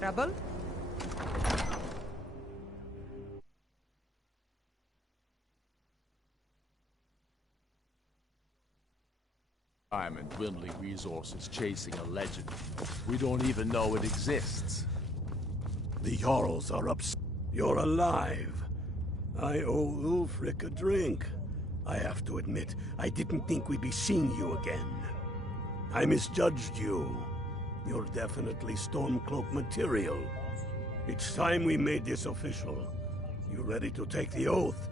Trouble? Time and dwindling resources chasing a legend. We don't even know it exists. The Jarls are upset. You're alive. I owe Ulfric a drink. I have to admit, I didn't think we'd be seeing you again. I misjudged you. You're definitely Stormcloak material. It's time we made this official. You ready to take the oath?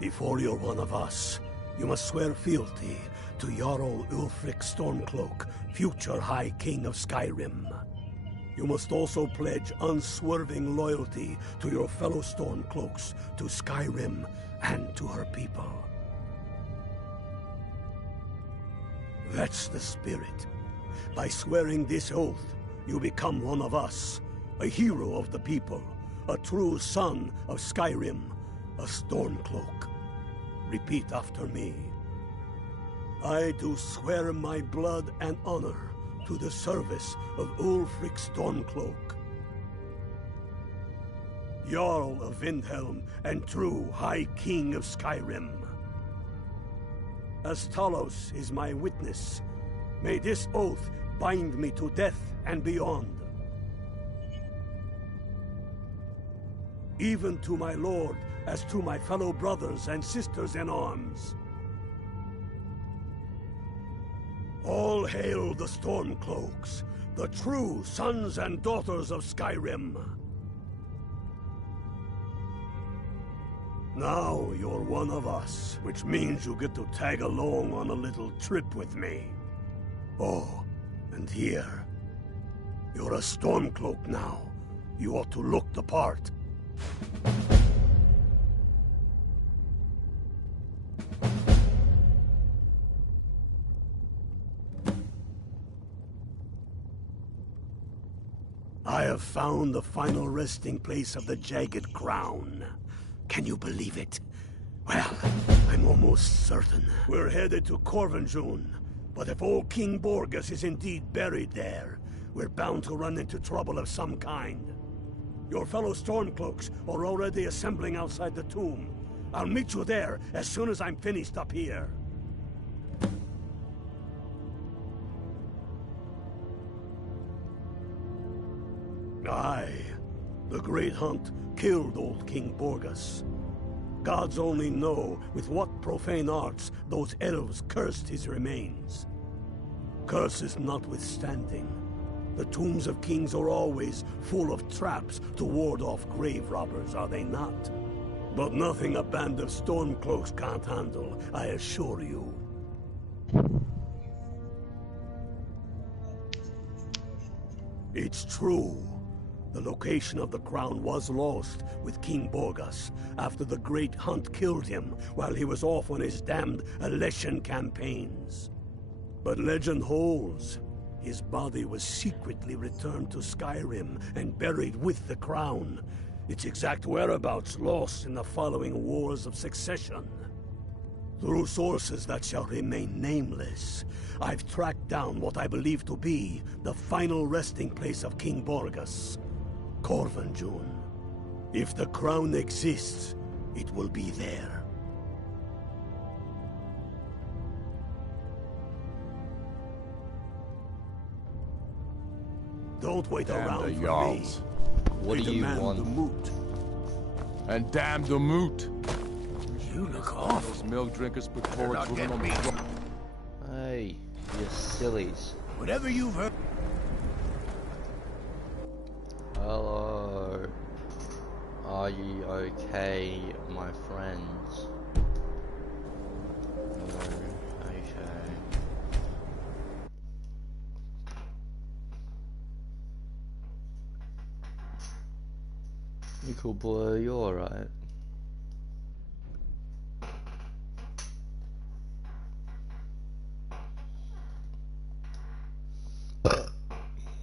Before you're one of us, you must swear fealty to Jarl Ulfric Stormcloak, future High King of Skyrim. You must also pledge unswerving loyalty to your fellow Stormcloaks, to Skyrim, and to her people. That's the spirit. By swearing this oath, you become one of us, a hero of the people, a true son of Skyrim, a Stormcloak. Repeat after me. I do swear my blood and honor to the service of Ulfric Stormcloak, Jarl of Windhelm and true High King of Skyrim. As Talos is my witness, may this oath bind me to death and beyond. Even to my lord, as to my fellow brothers and sisters in arms. All hail the Stormcloaks, the true sons and daughters of Skyrim. Now you're one of us, which means you get to tag along on a little trip with me. Oh, and here. You're a Stormcloak now. You ought to look the part. I have found the final resting place of the Jagged Crown. Can you believe it? Well, I'm almost certain. We're headed to Corvinjun, but if old King Borgas is indeed buried there, we're bound to run into trouble of some kind. Your fellow Stormcloaks are already assembling outside the tomb. I'll meet you there as soon as I'm finished up here. Aye, the Great Hunt killed old King Borgas. Gods only know with what profane arts those elves cursed his remains. Curses notwithstanding, the tombs of kings are always full of traps to ward off grave robbers, are they not? But nothing a band of Stormcloaks can't handle, I assure you. It's true. The location of the crown was lost with King Borgas after the Great Hunt killed him while he was off on his damned Alessian campaigns. But legend holds, his body was secretly returned to Skyrim and buried with the crown, its exact whereabouts lost in the following Wars of Succession. Through sources that shall remain nameless, I've tracked down what I believe to be the final resting place of King Borgas. Corvinjun. If the crown exists, it will be there. Don't wait around for Jarls. What do you want? The moot. And damn the moot. You look off. Those milk drinkers put forward women on the floor. Hey, you sillies. Whatever you've heard. Hello. Are you okay, my friends? Okay. You cool boy, you alright?